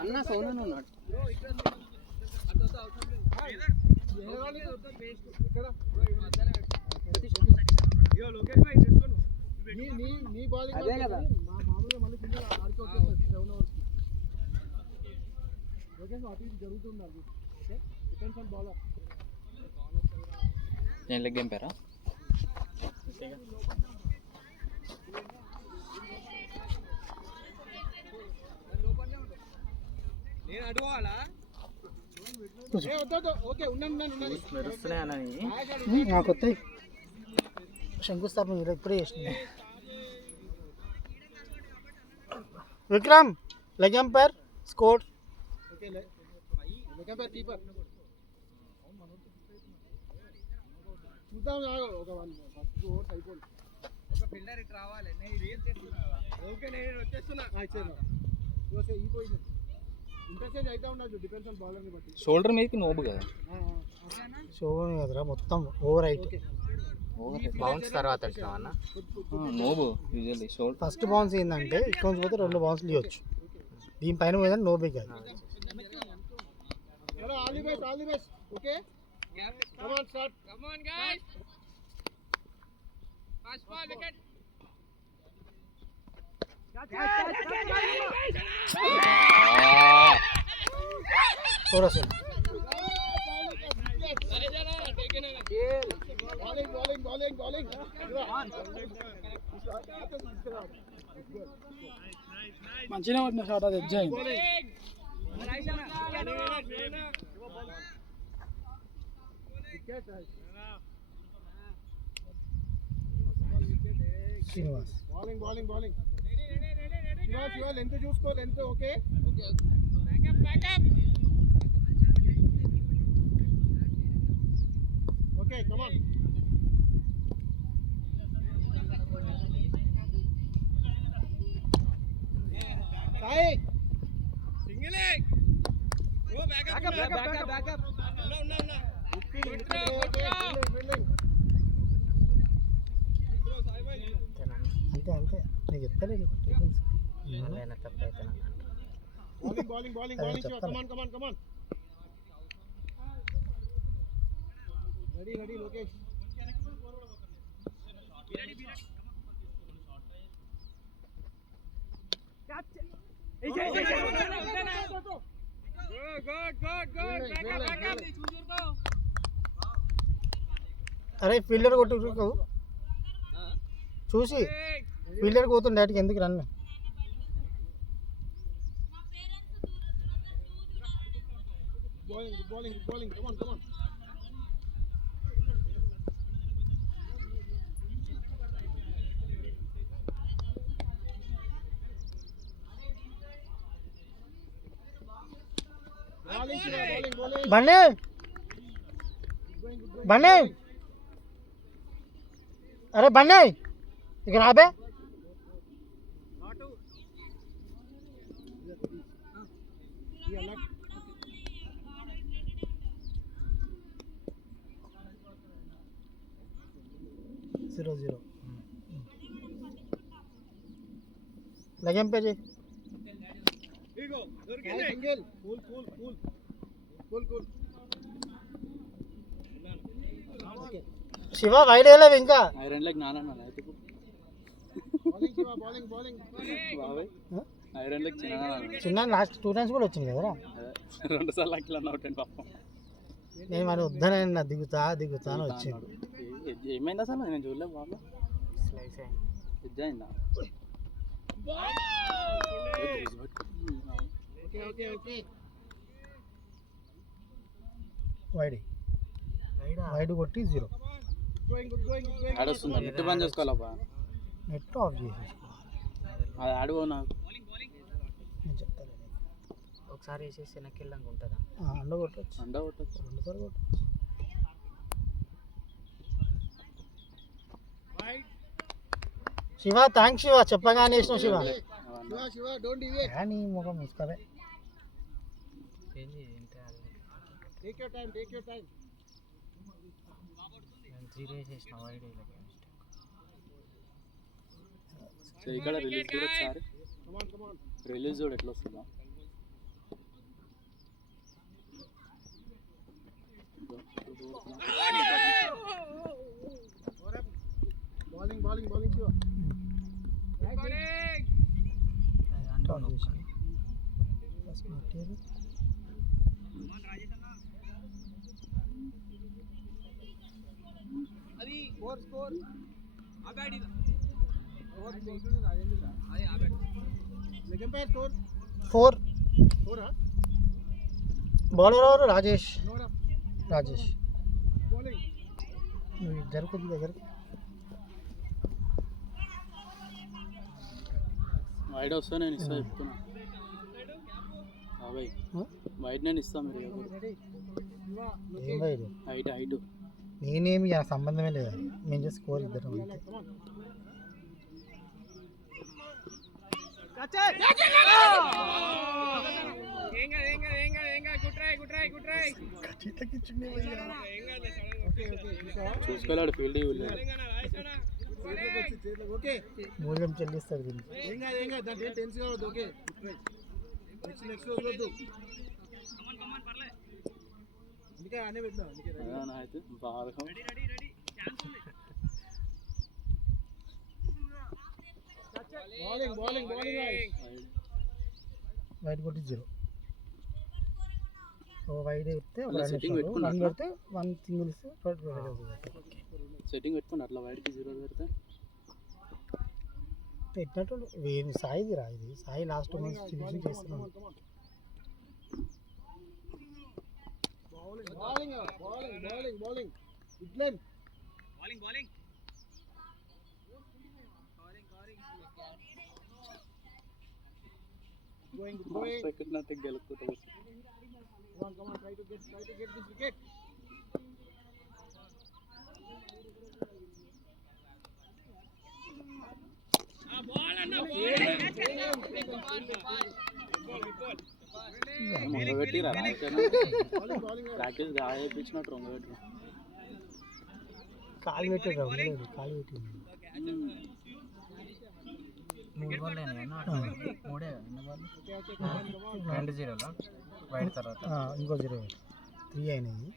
అన్న సోనన్ ఉన్నాడు. అదే కదా నేను లెగ్ ఎంపారా నాకు వస్తాయి శంకుస్థాపన ఇప్పుడే చేసింది. విక్రమ్ లెగ్ ఎంపైర్ స్కోర్ చూద్దాం. ఒక ఫస్ట్ ఓవర్స్ అయిపోయింది. ఒక ఫీల్డర్ ఇటు రావాలి. నేను ఇది ఏం చేస్తున్నా? ఓకే నేను వచ్చేస్తున్నా. ఈ పోయింది ఇంటర్చేంజ్ అయితే ఉండదు. డిపెండ్స్ ఆన్ బౌలర్ని బట్టి. షోల్డర్ మీదకి నోబు కదా, షోల్డర్ కదరా మొత్తం ఓవర్ హైట్. బౌన్స్ తర్వాత నోబు యూజువల్లీ షోల్డర్. ఫస్ట్ బౌన్స్ ఏంటంటే ఇక్కడ నుంచి పోతే 2 బౌన్స్లు ఇవ్వచ్చు. దీనిపైన పోయిందని నోబే కాదు. All the best, all the best. Okay come on start. Come on guys. First ball wicket. थोड़ा सा bowling మంచిగా పడిన షాట్ అది edge Srinivas bowling Shiva length చూసుకో. Length okay. Okay come on. Sai single leg. ఓ బ్యాకప్. No. అంతే నీకు చెప్తాలే. Bowling. Come on. Ready, Lokesh. Be ready. Catch. Good. Back up. అరే ఫీల్డర్ కొట్టు చూసి ఫీల్డర్ పోతుండే వాటికి ఎందుకు రన్. Bowling. Come on. బన్నే అరే బన్నే ఇక్కడ రాబే. జీరో లెగ్ ఎంపైర్ చేయి. శివ వైడ్ వేయలేవు ఇంకా. ఐరన్ లెగ్ ఐరన్ లెగ్ చిన్న లాస్ట్ 2 times కూడా వచ్చింది కదరా. 2 సార్లు అట్లా అవుట్ అండి పాపం. నేను మరి వద్దనే దిగుతా అని వచ్చింది. ఏమైంది అసలు నేను చూడలేదు. బాబు స్లైస్ అయిందా? ఓకే వైడ్ కొట్టి 0. ఆడొస్తుందా? నెట్ బంద్ చేసుకోవాలబ్బా. నెట్ ఆఫ్ చేసేసుకోవాలి. అది ఆడుకో నాకు. నేను చెప్తాను. ఒకసారి వేసేసి వెనక్కి వెళ్ళడానికి ఉంటుందా? అండ కొట్టచ్చు. 2 సార్లు కొట్టచ్చు. శివ థ్యాంక్స్ శివ చెప్పగానే వేసినావు శివ. నీ ముఖం మూసుకోవే. Take your time. ఇక్కడ రిలీజ్ కూడా ఒకసారి రిలీజ్ కూడా ఎట్లా వస్తుందా? Bowling, Shiva. Score. Leg umpire score. 4. 4, huh? Bowler ఎవరు? Rajesh. No, no. Rajesh Bowling. జరుగుతుంది దగ్గర. వైడ్ వస్తే నేను ఇస్తా చెప్తున్నా. బాబాయ్ వైడ్ నేను ఇస్తా, మీరు ఏం వైడు? హైట్ నేనేమి ఆ సంబంధమే లేదు, మేము చేసి స్కోర్ ఇద్దరు అంతే. చూసుకోలేడు ఫీల్డ్ ఓకే మూల్యం చెల్లిస్తారు దీనికి. ఏం కాదు దాంట్లో టెన్స్ కావద్దు. ఓకే నెక్స్ట్ వదలొద్దు. అందుకే ఆనే పెట్టినా. అయితే బాగా బౌలింగ్ వైట్ కొట్టి 0. వైడ్ పెడితే setting పెట్టుకున్నా రన్ పెడితే 1 సింగిల్ ఇస్తే సెట్టింగ్ పెట్టుకుని అట్లా వైడ్కి 0 పెడితే పెట్టినట్టు సాయిది రా. ఇది సాయి లాస్ట్ మంత్ ఫినిషింగ్ చేస్తున్నాం. బౌలింగ్ ఇట్లెన్ going నథింగ్ గెలుపుకుంటా. come on try to get this wicket. మొంగ పెట్టిరా ప్రాక్టీస్ గాయపించినట్టు రొంగ పెట్టి కాలు పెట్టాడు కాలు పెట్టింది. 3 బాల్ అయినా 3 2-0 వైడ్ తర్వాత ఇంకో 0 3 అయినాయి.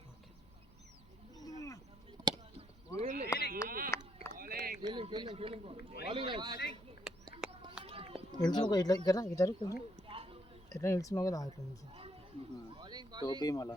నిల్చున్నావు ఇట్లా ఇక్కడ ఇద్దరు కొంచెం ఎట్లా నిల్చున్నావు కదా ఇట్లా నిల్చు. టోపీ మళ్ళా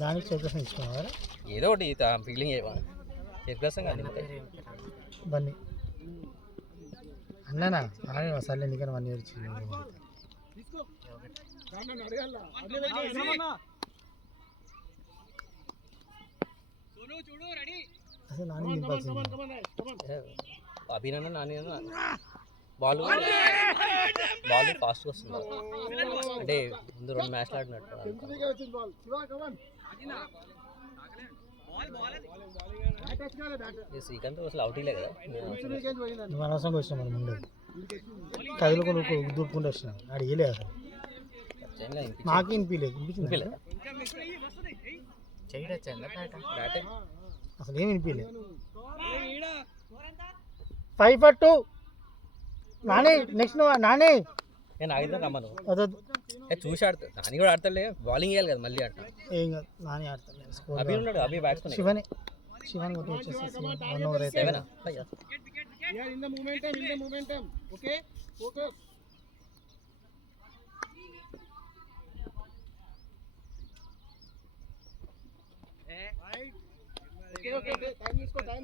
దానికి చౌకసం ఇష్టం ఏదో ఒకటి ఫీలింగ్ చెక్రసం కానీ బన్నీ అన్నానా అసలు ఎందుకని 1 ఇయర్ అసలు నాని నింపాల్సింది. అభినన్న నాని బాల్ ఫాస్ట్గా వస్తుంది. అంటే ముందు 2 మ్యాచ్లు ఆడినట్టు. శ్రీకాంత్ అసలు అవుటీలే కదా. నువ్వు అనవసరంగా వచ్చినా మనం ముందు కదులుకొని దూపుకుంటూ వచ్చినా ఆడు వేయలేదు అసలు. నాకే వినిపించలేదు. వినిపించింది అసలు ఏమి వినిపించలేదు. 5 for 2 నాని. నెక్స్ట్ నువ్వు నాని. నేను ఆగితే రమ్మను వద్దు చూసి ఆడతా. నాని కూడా ఆడతాడులే, బౌలింగ్ వేయాలి కదా మళ్ళీ ఆడతా. ఏం కాదు నాని ఆడతాను. అభి ఉన్నాడు, అభి బ్యాట్స్మెన్. శివని కొట్టి వచ్చేసి 1 ఓవర్ అయితే in the momentum. Okay, focus. Right. Okay. Time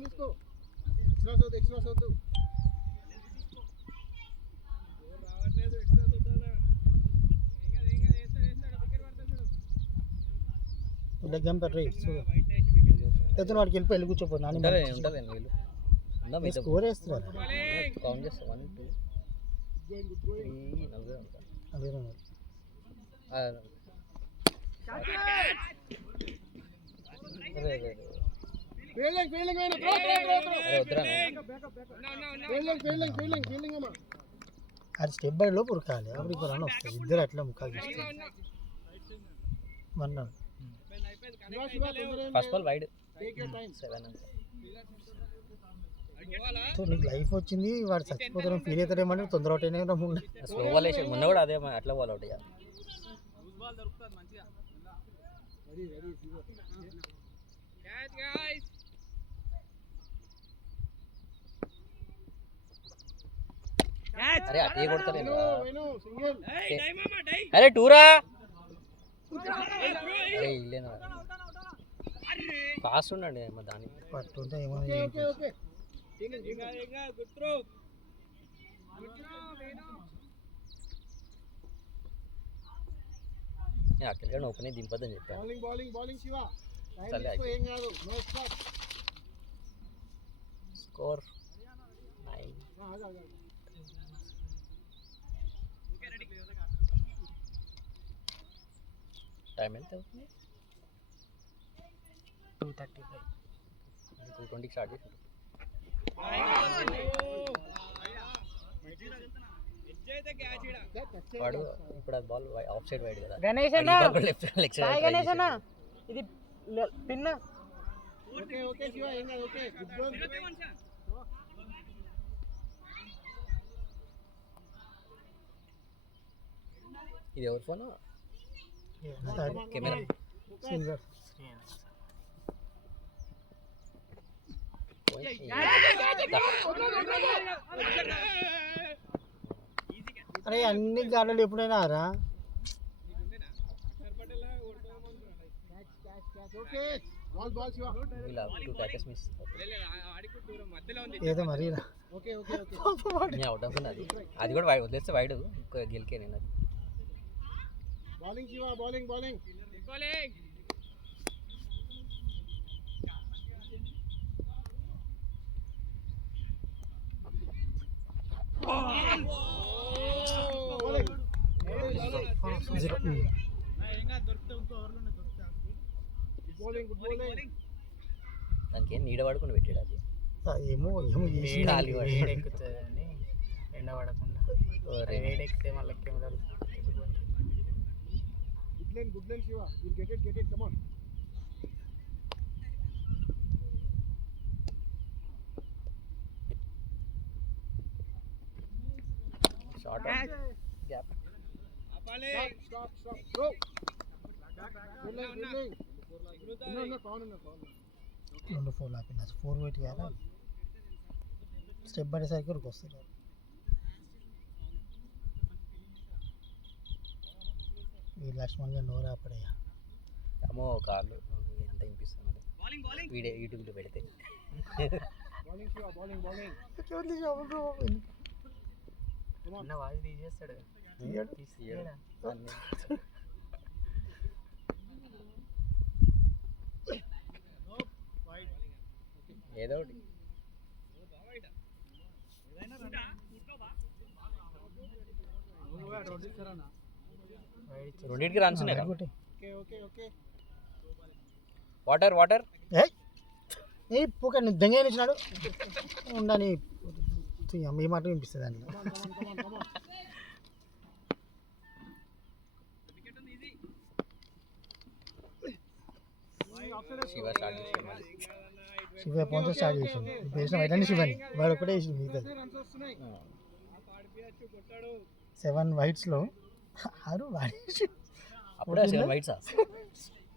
తీసుకో. Extra సోదు. రావట్లేదు ఎక్స్ట్రా సోదానా. లెగ్ ఎంపర్ రైట్ సో లేకపోతే వాడికి వెళ్ళి కూర్చోపోయి నాని ఉంటారు వీళ్ళు ఉందా మీతో స్కోర్ వేస్తున్నారు కౌంట్ చేస్తా 1 2 3 4 ఉంటారు అదే రన్నారు. ఫీల్డింగ్ ఫీల్డింగ్ అయినా వద్దురా ఫీల్డింగ్ ఫీల్డింగ్ ఫీల్డింగ్ అమ్మా అది స్టెప్ బై లోపు ఉరకాలి అప్పుడు ఇప్పుడు రన్ వస్తుంది ఇద్దరు అట్లా ముఖాలు చూస్తారు 1 run first ball wide take your time 7 so నీకు లైఫ్ వచ్చింది వాడు చచ్చిపోతాడు ఫీల్ అవుతాడేమంటే తొందర అవుట్ అయినా స్లో బాల్ వేసాడు మొన్న కూడా అదే అట్లా బాల్ అవుట్ అయ్యా వెరీ వెరీ జీరో అరే అటే కొడతారు వేణు సింగిల్ అరే టూరా అరే ఇల్లేనా ఫాస్ట్ ఉండండి దానికి పట్టుంటే ఓకే ఏమైనా ఓకే నేను అక్కడ ఓపెన్ దింపదని చెప్పాను bowling bowling bowling Shiva time చల్లే తీసుకో ఏం కాదు నో స్టాప్ స్కోర్ 9 ఆగా ఆగా టైం ఎంత అవుతుంది 2:20 స్టార్ట్ చేసి వాడు ఇప్పుడు అది బాల్ ఆఫ్ సైడ్ వైడ్ కదా గణేష్ లెఫ్ట్ గణేష్ అన్న ఇది పిన్ ఓకే ఓకే శివ ఏం కాదు ఓకే గుడ్ గోల్ ఇది ఎవరి ఫోన్ కెమెరా అరే అన్ని గాడులు ఎప్పుడైనా రా ఓకే బాల్ బాల్ శివ ఇలా 2 క్యాచెస్ మిస్ ఏదో మరీ రా ఓకే ఓకే ఓకే నేను అవుట్ అవుతుంది అది కూడా వైడ్ వదిలేస్తే వైడ్ గెలికే నేను అది bowling Shiva bowling bowling bowling good bowling దానికి ఏం నీడ పడుకుని పెట్టాడు అది ఏమో చేసి గాలి పడి. ఎక్కుతుందని ఎండ పడకుండా ఓరే. వేడెక్కితే మళ్ళీ కెమెరాలు good line Shiva will get it come on short gap stop bro good line no Pavan 2 4 ఆపిన 4 వెయిట్ కదా స్టెప్ పడేసరికి వరకు వస్తారు ఈ లక్ష్మణ్ గారు నోరా పడేయా అమ్మో కార్లు అంత వినిపిస్తుంది వీడియో యూట్యూబ్లో పెడితే బౌలింగ్ శివ బౌలింగ్ అన్న వాయిస్ తీసేస్తాడు తీయడు. అన్నీ. ఏదో ఒకటి రెండింటికి రన్స్ ఉన్నాయి ఒకటి ఓకే ఓకే ఓకే వాటర్ ఏ పోక నిజంగా ఇచ్చినాడు ఉండని ఈ మాట వినిపిస్తుంది దాంట్లో come on శివ స్టార్ట్ చేసాడు మళ్ళీ. శివ పోతే స్టార్ట్ చేసింది వేసిన వైట్ శివని వాడు ఒకటే వేసింది మిగతా రన్స్ వస్తున్నాయి 7 వైట్స్లో 6 వాడేసి అప్పుడే 7 వైట్స్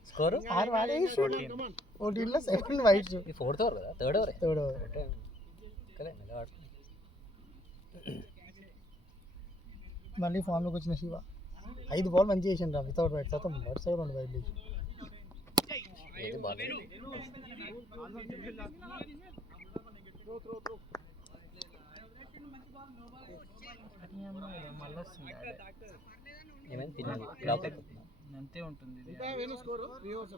స్కోర్ 6 వాడేసి 14 14లో 7 వైట్స్ ఇది 4th ఓవర్ కదా 3rd ఓవర్ తోడు కదా నిలబడు. మళ్ళీ ఫామ్లోకి వచ్చిన శివ 5 బాల్ మంచిగా చేసిండు రా వితౌట్ వైట్ తర్వాత మొదటి సైడ్ 2 వైట్ వేసి ఏది బాల్ త్రో మళ్ళీ వస్తుంది అదే ఏమైంది పిల్లలు లాక్ అయిపోతున్నా అంతే ఉంటుంది ఇది ఇంకా వేణు స్కోర్ 3 ఓవర్స్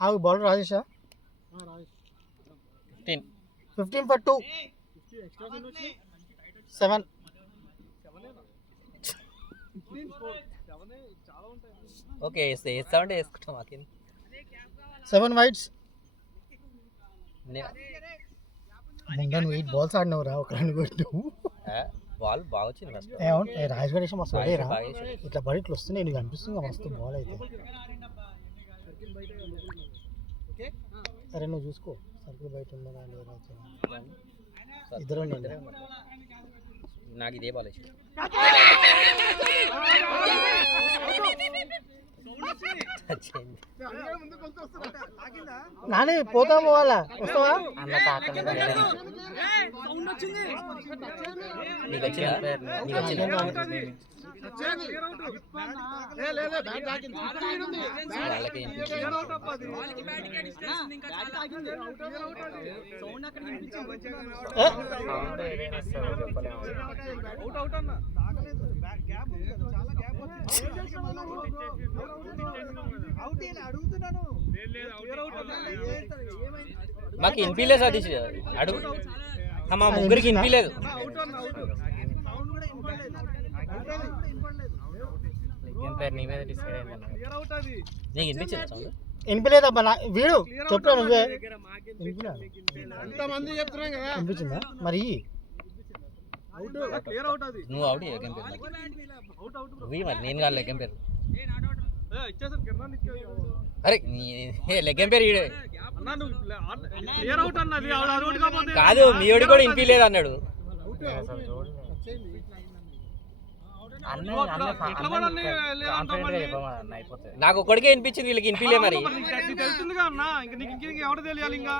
ఆగు బౌలర్ రాజేషా 15. 15 for 2. 50 extras ఎన్ని వచ్చాయి? 7. 15 4 7 చాలా ఉంటాయి. ఓకే వేస్తామంటే వేసుకుంటాం మాకి 7 wides. ముందని 8 balls ఆడినవురా ఒక రన్ కొట్టు. బాల్ బాగా వచ్చింది ఫస్ట్. ఏమౌంట్ రాజ్ గణేష్ మస్తు పడేరా. బాగా వేసాడు. ఇట్లా పడి ఇట్లా వస్తున్నాయి నీకు అనిపిస్తుంది మస్తు బాల్ అయితే. సర్కిల్ బయట ఓకే సరే నువ్వు చూసుకో సర్కిల్ బయట ఉన్నారా లేదా ఇద్దరు నాకు ఇదే బాల్ వేసాడు. ముందు కొంచెం వస్తుందంట ఆగిందా నానే పోతాం పోవాలా వస్తావా నీకు వచ్చిందా? నీకు వచ్చిందా? వాళ్ళకి ఏం మాకు వినిపించలేదు సతీష్ అడుగు మా ముగ్గురికి వినిపించలేదు. నీకు వినిపించింది సౌండ్? వినిపించలేదబ్బా వీడు చెప్పా నువ్వే ఎంతమంది చెప్తున్నాం కదా వినిపించిందా మరి అవుట్ క్లియర్ అవుట్ అది నువ్వు అవుట్ లెక్కం పేరు నువ్వు మరి నేను కాదు లెక్కం పేరు. ఇచ్చేసారు కిరణ్ ఇచ్చేసారు అరే లెక్కం పేరు ఈడే అన్నా నువ్వు క్లియర్ అవుట్ అన్నది అవుట్ కాకపోతే కాదు మీ ఓడి కూడా వినిపించలేదు అన్నాడు. నాకు ఒక్కడికే వినిపించింది వీళ్ళకి వినిపించలే మరి. తెలుస్తుందిగా అన్న ఇంకా నీకు ఎవరు తెలియాలి ఇంకా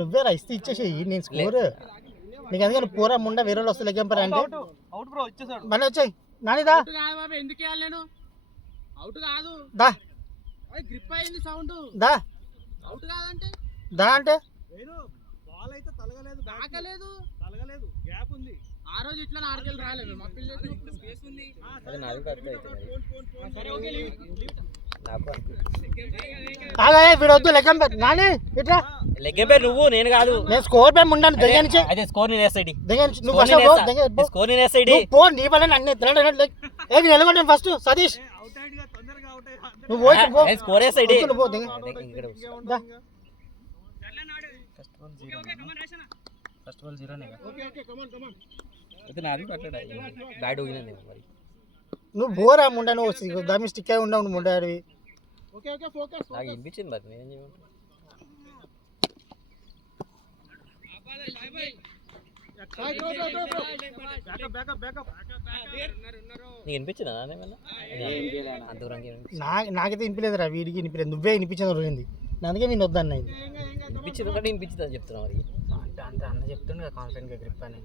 నువ్వే ఇస్తే ఇచ్చేసేయి నేను స్కోర్ నీకు అందుకని పూరా ముండా వేరే వాళ్ళు వస్తే లెక్కింపారు అంటే అవుట్ బ్రో ఇచ్చేసాడు మళ్ళీ వచ్చాయి నానిదా ఎందుకు వేయాలి నేను అవుట్ కాదు దా గ్రిప్ అయింది సౌండ్ దా అవుట్ కాదంటే దా అంటే బాల్ అయితే తలగలేదు తాకలేదు తలగలేదు గ్యాప్ ఉంది ఆ రోజు ఇట్లా ఆడికెళ్ళి రాలేదు మా పిల్లలు స్పేస్ ఉంది అదే నాది కరెక్ట్ అయితే మరి. సరే ఓకే నాకు వీడు వద్దు లెక్కం నాని ఇట్లా లెక్కం పేరు నువ్వు నేను కాదు. నేను స్కోర్ పై ముండాను దగ్గరించి అదే స్కోర్ నేను వేస్తాడు. దగ్గరించి నువ్వు ఫస్ట్ స్కోర్ నేను వేస్తాడు. పో నీ వల్ల అన్ని నిలబడి ఫస్ట్ సతీష్ నువ్వు పోయి పో స్కోర్ వేస్తాడు. నువ్వు పో దా first ball 0 okay okay come on come on అయితే నాది కట్టడా బ్యాట్ ఊగినంది మరి. నువ్వు బోరా ముండా నువ్వు దాని స్టిక్ అయి ఉండవు ముండా అడివి ఓకే ఓకే ఫోకస్ నాకు వినిపించింది మరి నేనేం చేయమంటాను. బ్యాకప్ బ్యాకప్ నీకు వినిపించిందా ఏమన్నా? అంతవరకు నాకైతే వినిపించలేదురా వీడికి వినిపించలేదు నువ్వే వినిపించదు రోయింది అందుకే నేను వద్దన్న ఇది వినిపించింది ఒకటి వినిపించింది అని చెప్తున్నా మరి. అంత అన్న చెప్తుండే కాన్ఫిడెంట్గా గ్రిప్ అని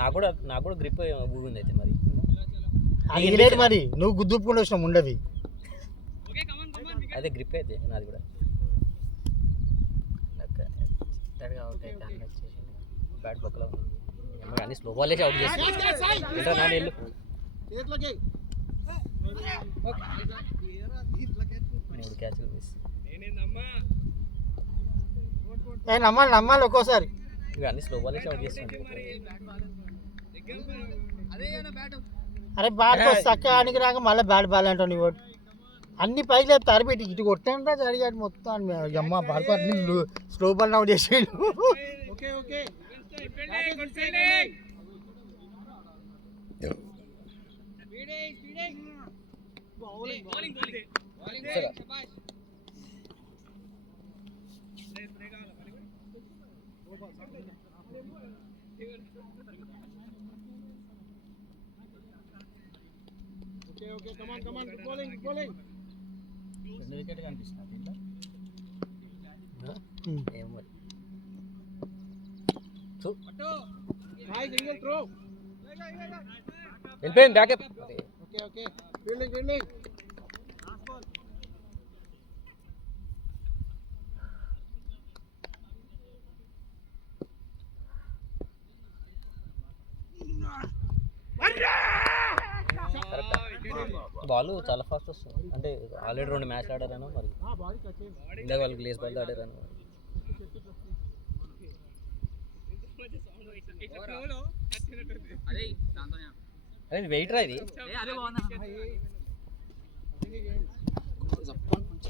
నాకు కూడా గ్రిప్ ఊగింది అయితే మరి. అది లేదు మరి నువ్వు గుద్దుపుకుండా వచ్చినావు ఉండవి అదే గ్రిప్ అయితే నాది కూడా అవుట్ అయితే అన్న వచ్చేసి బ్యాట్ బొక్కలో ఉంది. అన్ని స్లో బాల్ వేసి అవుట్ చేస్తాను నాని వెళ్ళు. చేతులకి 3 క్యాచ్లు మిస్. నమ్మాలి ఒక్కోసారి ఇవి అన్ని స్లో బాల్ వేసి అవుట్ చేస్తాను. అరే బ్యాట్ చక్క ఆనికి రాక మళ్ళీ బ్యాట్ బాల్ అంటావు నీ ఓటు అన్ని పైకి లేపు తరబెట్టి ఇటు కొట్టాను రా జరిగాడు మొత్తం అమ్మ బాడుకో అన్ని స్లో బాల్ అవుట్ చేసాడు. Okay okay okay okay come on come on good bowling good bowling 2 wicket కనిపిస్తుంది దీంట్లో ఏం మరి. హై సింగిల్ త్రో వెళ్ళిపోయింది backup. Okay okay fielding fielding ball చాలా ఫాస్ట్ వస్తుంది అంటే ఆల్రెడీ 2 మ్యాచ్లు ఆడారను మరి ఇందాక వాళ్ళు గ్లేస్ బాల్ ఆడారను అదే వెయిట్ రా ఇది.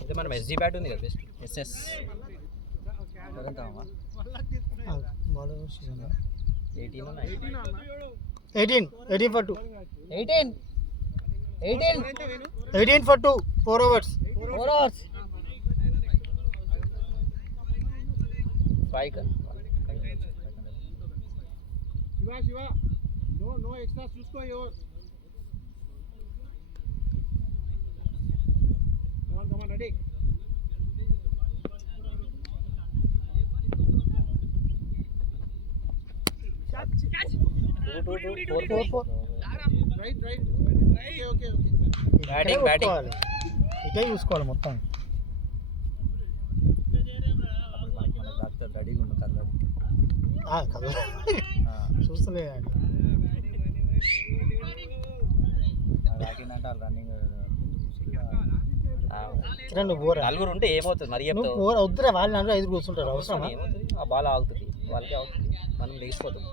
అయితే మనం ఎస్జీ బ్యాట్ ఉంది కదా best SS bowler season 18 for 2 18 18 for 2 4 overs 4 hours 5 kan Shiva no extra చూసుకో ఎవరు come on ready right okay batting ఇటే చూసుకోవాలి మొత్తం. రెడీగా ఉండు కర్లాడి కదా చూస్తలేదండి. రాకిందంటే వాళ్ళు రన్నింగ్ నువ్వు పోరా, నలుగురు ఉంటే ఏమవుతుంది మరి నువ్వు పోరా, వద్దురా వాళ్ళు నలుగురు 5 కూర్చుంటారు అవసరమా? ఏమవుతుంది, ఆ బాల్ ఆగుతుంది, వాళ్ళకి ఆగుతుంది, మనం లేచిపోతాం.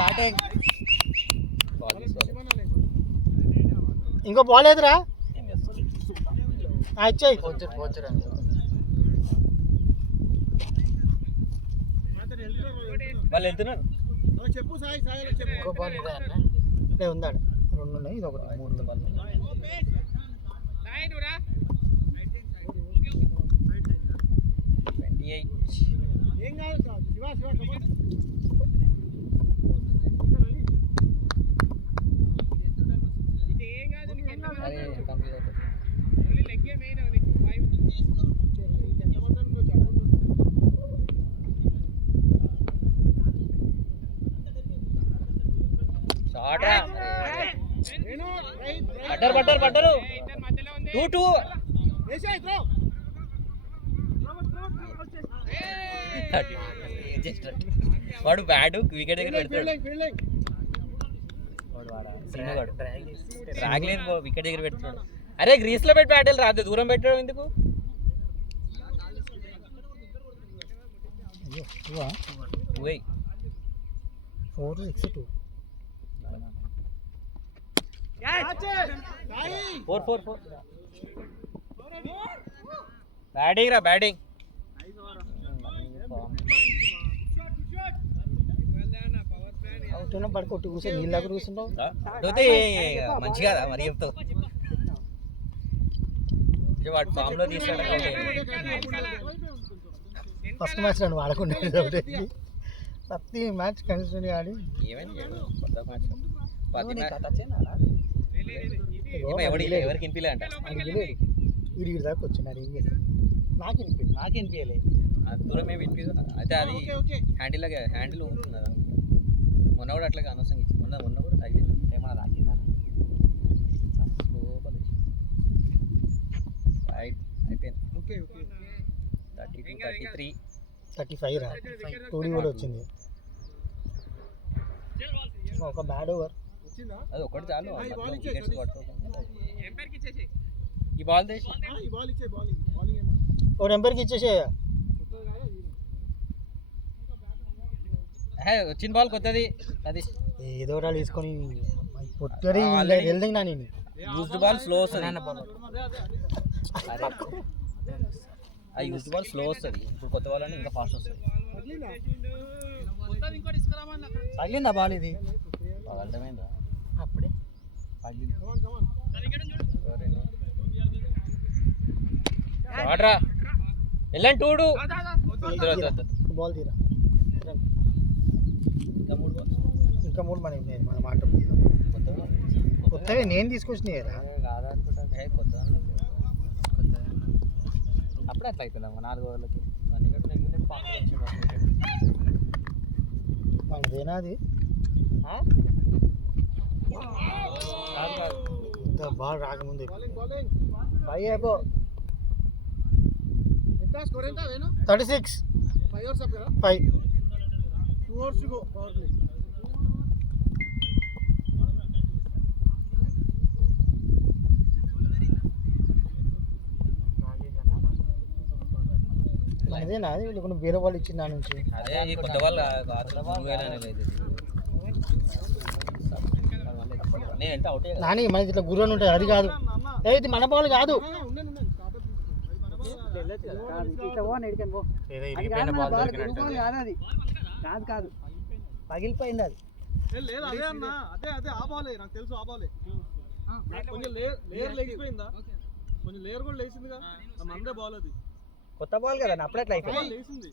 బ్యాటింగ్ ఇంకో బాల్ ఏదిరా ఇచ్చాయి. వాళ్ళు వెళ్తున్నారు. చెప్పు సాయి చెప్పు. ఇంకో బాల్ ఇదే ఉందాడు, 2 ఉన్నాయి, ఇది ఒకటి 3 బాల్. ఏం కాదు శివ కమాన్ పడ్డరు 2-2 వాడు బ్యాట్ వికెట్ దగ్గర పెడతాడు. ట్రాక్ లేదు, వికెట్ దగ్గర పెడుతున్నాడు. అరే గ్రీస్ లో పెట్టి బ్యాట్ రాదు, దూరం పెట్టడం ఎందుకు? 4-6-2 4 బ్యాటింగ్ రా బ్యాటింగ్. అవుతున్నా పడి కొట్టి కూర్చొని నీళ్ళ దగ్గర కూర్చుంటావు. మంచిగా మరి చెప్తావు. వాడు ఫామ్ లో తీసుకుంటా ఫస్ట్ మ్యాచ్ నన్ను వాడకుండా ప్రతి మ్యాచ్ కన్సిస్టెంట్ ఆడి ఎవరికి వినిపిలే అంట. వీడి దాకా వచ్చినాడు, ఏం చేస్తాను నాకు వినిపించలే. దూరం ఏమి వినిపించదు. అయితే అది హ్యాండిల్ ఉంటుంది కదా. మొన్న కూడా అట్లాగే అనవసరం ఇచ్చి మొన్న కూడా తగిలింది ఏమన్నా రాకిందా అయిపోయింది. 32, 33 35 రా, 2D కూడా వచ్చింది. ఒక బ్యాడ్ ఓవర్ అది ఒకటి చాలు. ఈ బాల్ ఒక ఎంపైర్కి ఇచ్చేసే. వచ్చిన బాల్ కొత్తది, అది ఏదో ఒకటి తీసుకొని పొట్టడి వెళ్దాం. నా నేను యూజ్డ్ బాల్ స్లో వస్తుంది. ఆ యూజ్డ్ బాల్ స్లో వస్తుంది. ఇప్పుడు కొత్త బాల్ అంటే ఇంకా ఫాస్ట్ వస్తుంది. తగిలిందా బాల్? ఇది అర్థమైందా? అప్పుడే ఆడరా వెళ్ళండి. 2 బాల్ తీరా, ఇంకా 3 మన మాట కొత్తగా నేను తీసుకొచ్చినాయి కదా. అప్పుడే అట్లా అయిపోయినా 4 ఓవర్లకి మనదేనా అది? బాల్ రాకముందు 36 5 2 hours to go power play. అదేనా అది లేకుండా వేరే వాళ్ళు ఇచ్చిన దాని నుంచి అదే ఈ కొత్త వాళ్ళు నేను అంటే అవుట్ నాని మనకి ఇట్లా గుర్రం ఉంటుంది అది కాదు ఇది మన బాల్ కాదు కాదు కాదు పగిలిపోయింది అది లేదు అదే అన్న అదే అదే ఆ బాలే నాకు తెలుసు ఆ బాలే కొంచెం లేయర్ లేచిపోయిందా కొంచెం లేయర్ కూడా లేచిందిగా మందే బాల్ అది కొత్త బాల్ కదా అప్పుడే అట్లా అయిపోయింది లేచింది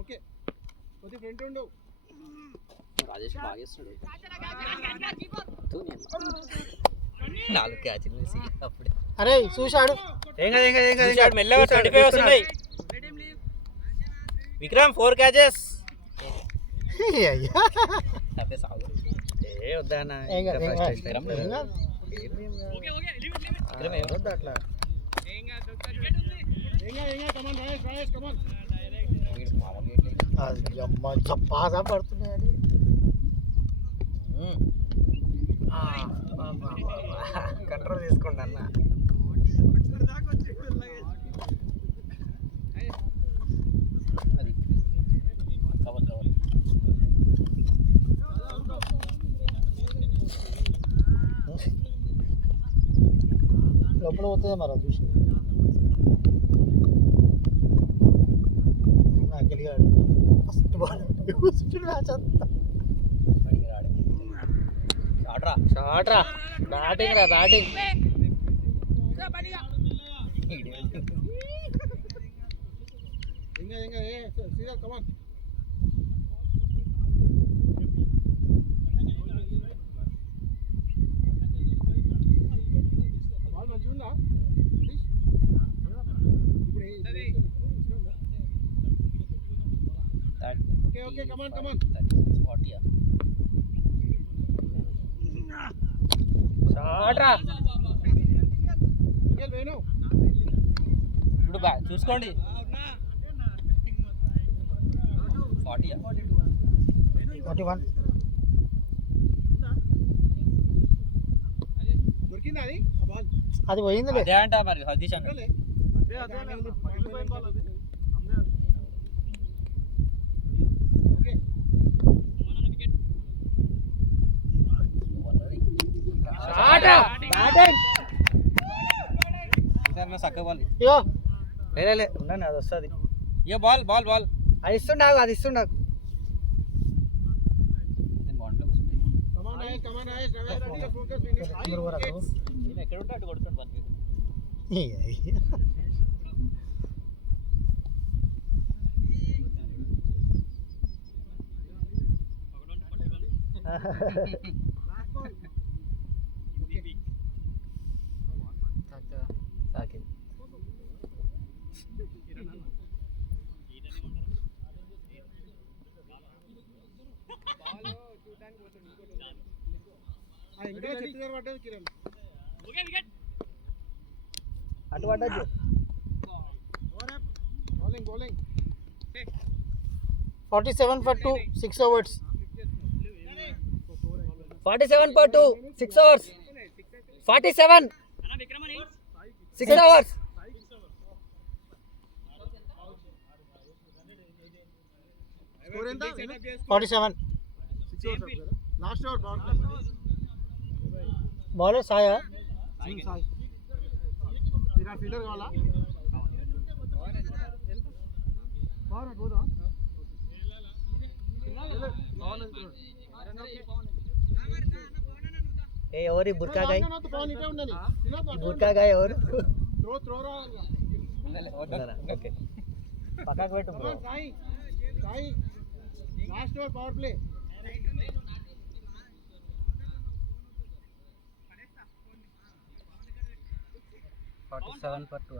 ఓకే కొద్ది ఫ్రంట్ ఉండు రాజేష్ బాగా చేస్తాడు 4 క్యాచ్లు వేసి అప్పుడే అరే చూశాడు మెల్లగా 25 వస్తున్నాయి విక్రమ్ 4 క్యాచెస్ అదే సాగు ఏ వద్దా అన్న వద్దా అట్లా బాగా పడుతున్నాయని కంట్రోల్ చేసుకోండి అన్న లోపల పోతుంది మరి చూసి గెలిగాడు ఫస్ట్ బాల్ మ్యాచ్ అంతా షాట్రా బ్యాటింగ్ రా బ్యాటింగ్ Okay, come on. షాట్రా ఇప్పుడు చూసుకోండి 41 దొరికిందా అది బాల్ అది పోయిందిలే అదే అంట మరి హదీష్ అన్న సక్క బాల్ లేలే ఉండండి అది వస్తుంది ఇక బాల్ బాల్ బాల్ అది ఇస్తుండవు అది ఇస్తుండవు నేను బాండ్లో నేను ఎక్కడ ఉంటే అటు కొడుతుండు పని అటు పడ్డది 47 for 2 6 overs 47 for 2 6 hours 47 6 hours score ఎంత 47 లాస్ట్ ఓవర్ బౌలర్ సాయా మీరు ఆ ఫీల్డర్ కావాలా పోదా ఏ ఎవరి బుర్కా గాయ్ బుర్కా గాయ్ ఎవరు త్రో ఓకే పక్కకు పెట్టు bro Sai last over power play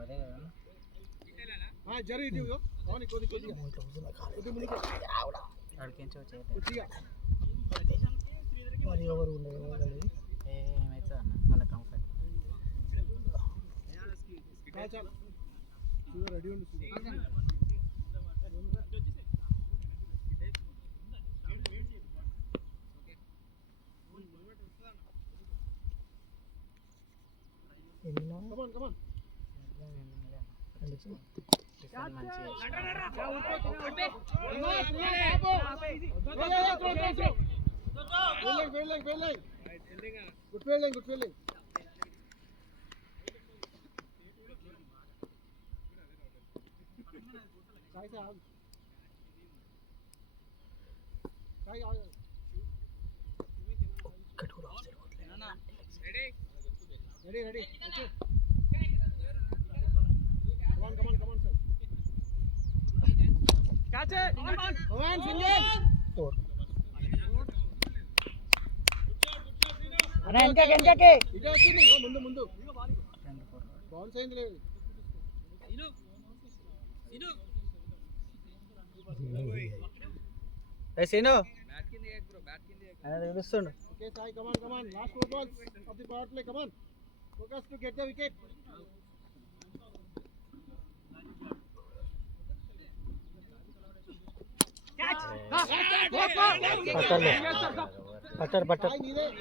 అదే కదా జరిగి కొద్దిగా మరి ఎవరు ఉండదు ఏమైతే అన్న మన కంఫర్ట్ రెడీ ఉండు Come on. Good fielding, good fielding. Sai sahab. Sai aa. Ready. Okay. Come on, sir. Catch it. Come on, single. 4. అరే వెనకకే ఇటే వచ్చింది ముందు బౌన్స్ అయింది లేదు సీను తెలుస్తుండు. Okay Sai come on last 4 balls of the power play come on focus to get the wicket పట్టర్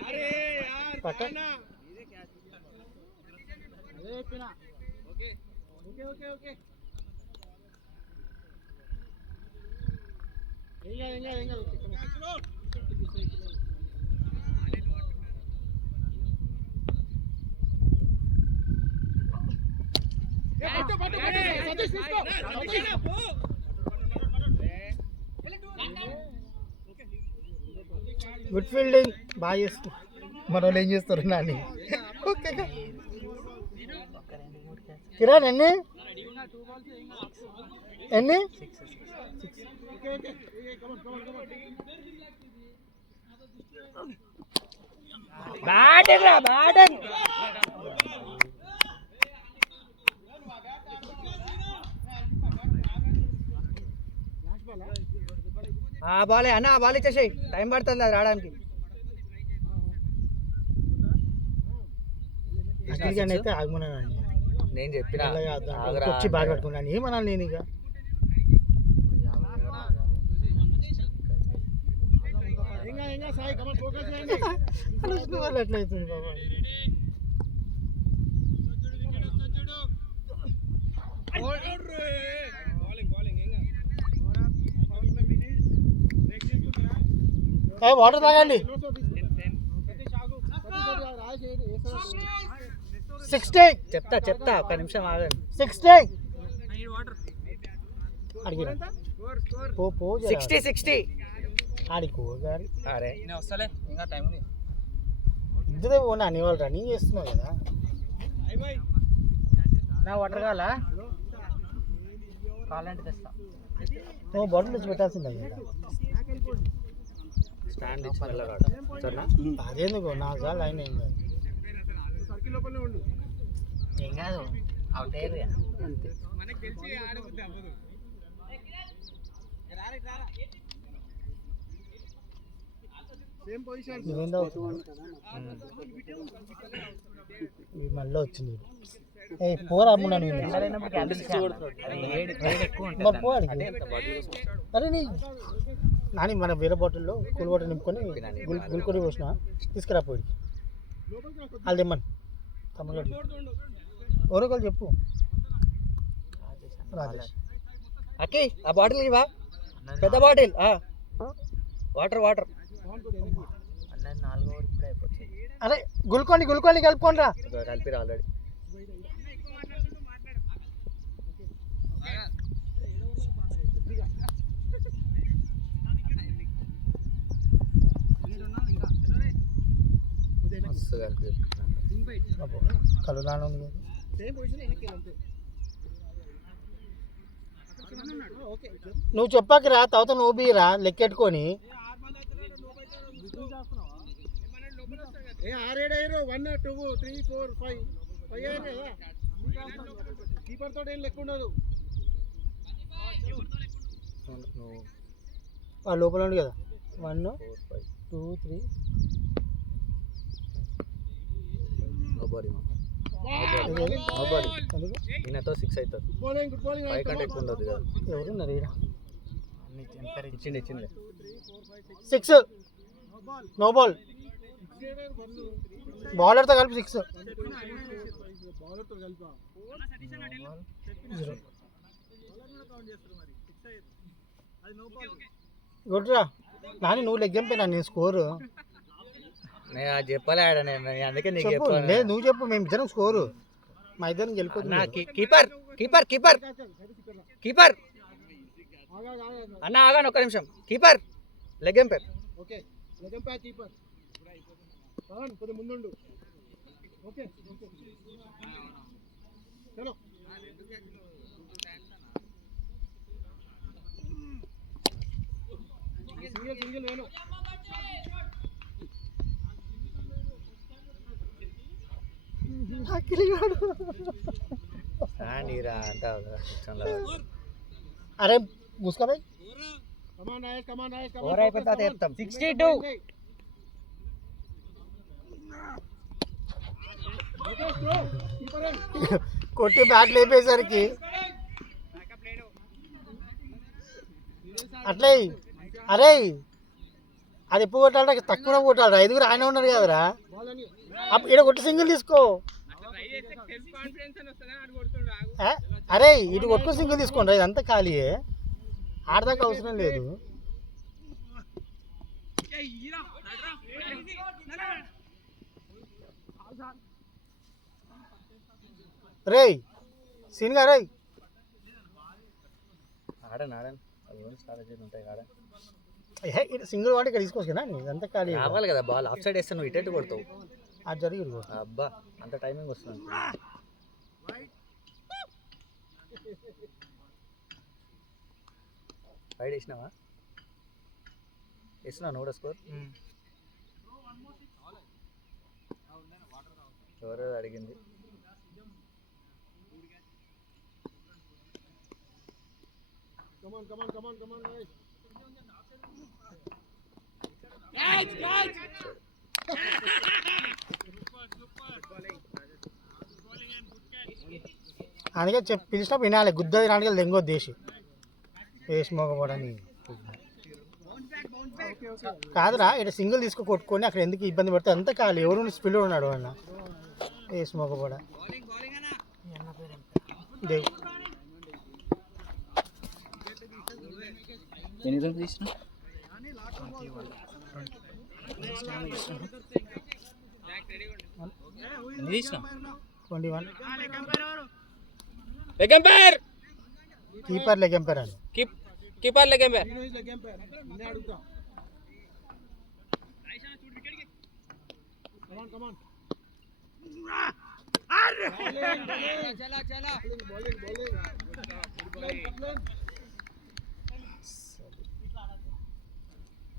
అరే యార్ పట్టర్ అదే పినా ఓకే ఏంగా పట్టు సతీష్ తీసుకో గుడ్ ఫీల్డింగ్ బాగా చేస్తూ మన వాళ్ళు ఏం చేస్తారు నాని. ఓకే కిరణ్ ఎన్ని బ్యాటింగ్ బాలే అన్న బాల్ ఇచ్చేసాయి టైం పడుతుంది అది రావడానికి. అయితే ఆగమన్నాను నేను చెప్పినా వచ్చి బాగా పట్టుకున్నాను ఏమన్నాను నేను ఇక వాళ్ళు ఎట్లయితుంది బాబా. వాటర్ తాగండి. 60 చెప్తా ఒక్క నిమిషం ఆగండి. 60 అడిగిన 60 ఆడికో గారి అరే నేను వస్తలే ఇంకా టైం ఉంది. ఇద్దరే పోనా అని వాళ్ళు రన్నింగ్ చేస్తున్నావు కదా. నా వాటర్ కావాలా కావాలంటే తెస్తా. నువ్వు బాటిల్ తెచ్చి పెట్టాల్సిందే కదా. స్టాండ్ అదేందుకు నాకు కాదు ఆయన ఏం కాదు ఏం కాదు అవుట్ అయ్యారు అంతే. నువ్వేందో మళ్ళీ వచ్చింది పోరా అమ్మున్నా మరి పో అడిగి. అరే నీ నాని మన వేరే బాటిల్లో కూల్ వాటర్ నింపుకొని గుల్కొని పోసిన తీసుకురా పోయికి వాళ్ళు తెమ్మని తమ్ముడు ఎవరో చెప్పు. రాజేష్ అక్కి ఆ బాటిల్ ఇవా పెద్ద బాటిల్ వాటర్ అరే గుల్కొని కలుపుకొని రా. కలిపిరా ఆల్రెడీ. కలునాను నువ్వు చెప్పాక రా తర్వాత నువ్వు బీరా లెక్కెట్టుకొని. 1 2 3 4 5 కీపర్ తోటి ఏం లెక్క ఉండదు. లోపల ఉంది కదా 1 2 3 ఈయనతో 6 అవుతుంది. ఫైవ్ కంటే ఎక్కువ ఉండదు కదా. ఎవరున్నారు ఈడ ఇచ్చింది 6 నో బాల్ బౌలర్తో కలిపి 6. బౌలర్ తో కలిపా కొట్టురా నాని, నువ్వు లెగ్గంపేనా నేను స్కోరు నేను అది చెప్పలే ఆడ, నేను అందుకే నీకు చెప్పు. చెప్పాను. లేదు నువ్వు చెప్పు, మేము ఇద్దరం స్కోరు, మా ఇద్దరం గెలుపుతుంది. కీపర్ కీపర్ కీపర్ కీపర్ అన్న ఆగాను ఒక్క నిమిషం. Keeper leg umpire. Okay leg umpire keeper Pavan కొద్దిగా ముందుండు. ఓకే ఓకే చలో సింగిల్ సింగిల్ వేణు. నీరా అంతా అరే ముసుకా భాయ్, come on Nayak come on Nayak over అయిపోతే అదే చెప్తాం. 62. ఓకే స్ట్రో కీపర్ కొట్టి బ్యాట్ లేపేసరికి అట్లే. అరే అది ఎప్పుడు కొట్టాలంటే తక్కువ కొట్టాలి, ఐదుగురు ఆయన ఉన్నారు కదరా, బాల్ అని అప్పుడు ఇక్కడ కొట్టి సింగిల్ తీసుకో. అరే ఇటు కొట్టుకుని సింగిల్ తీసుకోండి, ఇదంతా ఖాళీయే, ఆడదాకా అవసరం లేదు. రేయ్ సీన్ గా రేయ్, ఆడను ఆడను స్ట్రాటజీలు ఉంటాయి ఆడ. ఇటు సింగిల్ వాడి ఇక్కడ తీసుకోవచ్చు కదా, ఇదంతా ఖాళీ రావాలి కదా బాల్. ఆఫ్ సైడ్ వేస్తే నువ్వు ఇటు కొడతావు. అది జరిగి అబ్బా అంత టైమింగ్ వస్తుంది. రైడ్ వేసినావా? వేసినా నువ్వు కూడా స్కోర్. ఎవరో అడిగింది. కమాన్ కమాన్ కమాన్ కమాన్ నాయక్ అందుకే పిలిచినప్పుడు వినాలి, గుద్దది రానికి దెంగొద్దు దేశి వేసి మోగపోవడానికి కాదురా. ఇక్కడ సింగిల్ తీసుకో కొట్టుకొని అక్కడ ఎందుకు ఇబ్బంది పడితే అంతా ఖాళీ, ఎవరు స్పీడ్ ఉన్నాడు అన్న వేసి మోగపోవడం. దేవు ఎన్ని రన్స్ తీసిన? 21. Leg umpire. Keeper leg umpire అని. Keeper leg umpire. నేను లెగంపా నిన్నే అడుగుతా. కమాన్ కమాన్ చలా చలా బౌలింగ్ బౌలింగ్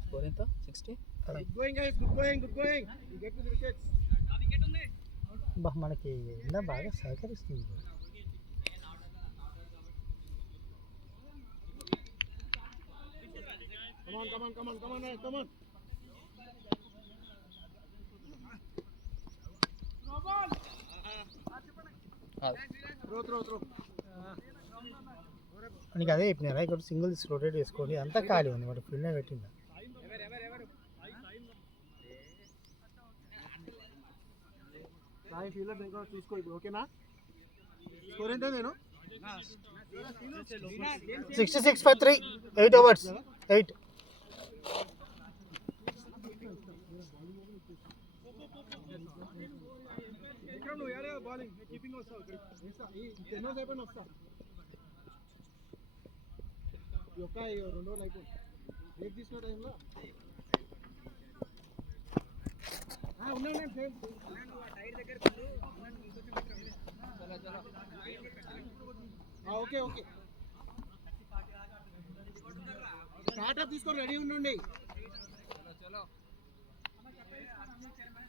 స్కోర్ ఎంత? 60. Good going guys, good going you get to the wickets. బా మనకి ఇలా బాగా సహకరిస్తుంది. కమాన్ త్రో నీకు అదే చెప్పినారా, ఇక్కడ సింగిల్ రొటేట్ చేసుకోండి, అంతా ఖాళీ ఉంది, వాడు ఫీల్డ్ పెట్టిందా. సాయి ఫీల్డర్ దగ్గర చూసుకో ఇప్పుడు, ఓకేనా? స్కోర్ ఎంత నేను 66 for 3, 8 overs, 8. ఇక్కడ నువ్వు యారే బౌలింగ్ కీపింగ్ వస్తావు, ఈ 10 ఓవర్స్ అయిపోయిన వస్తా. ఈ ఒక్క 2 ఓవర్లు అయిపోయింది బ్రేక్ తీసుకున్న టైంలో ఉన్నాను నేను సేమ్ ఓకే ఓకే స్టార్ట్అప్ తీసుకొని రెడీ ఉండండి.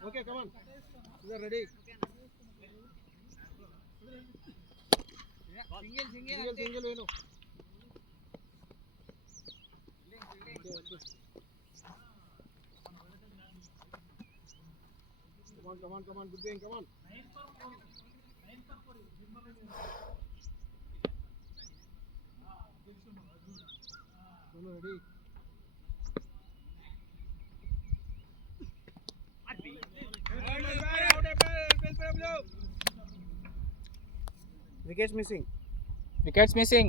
Okay come on either ready. Single Venu. Come on, good game, come on. Ready. Wickets missing. Wickets missing.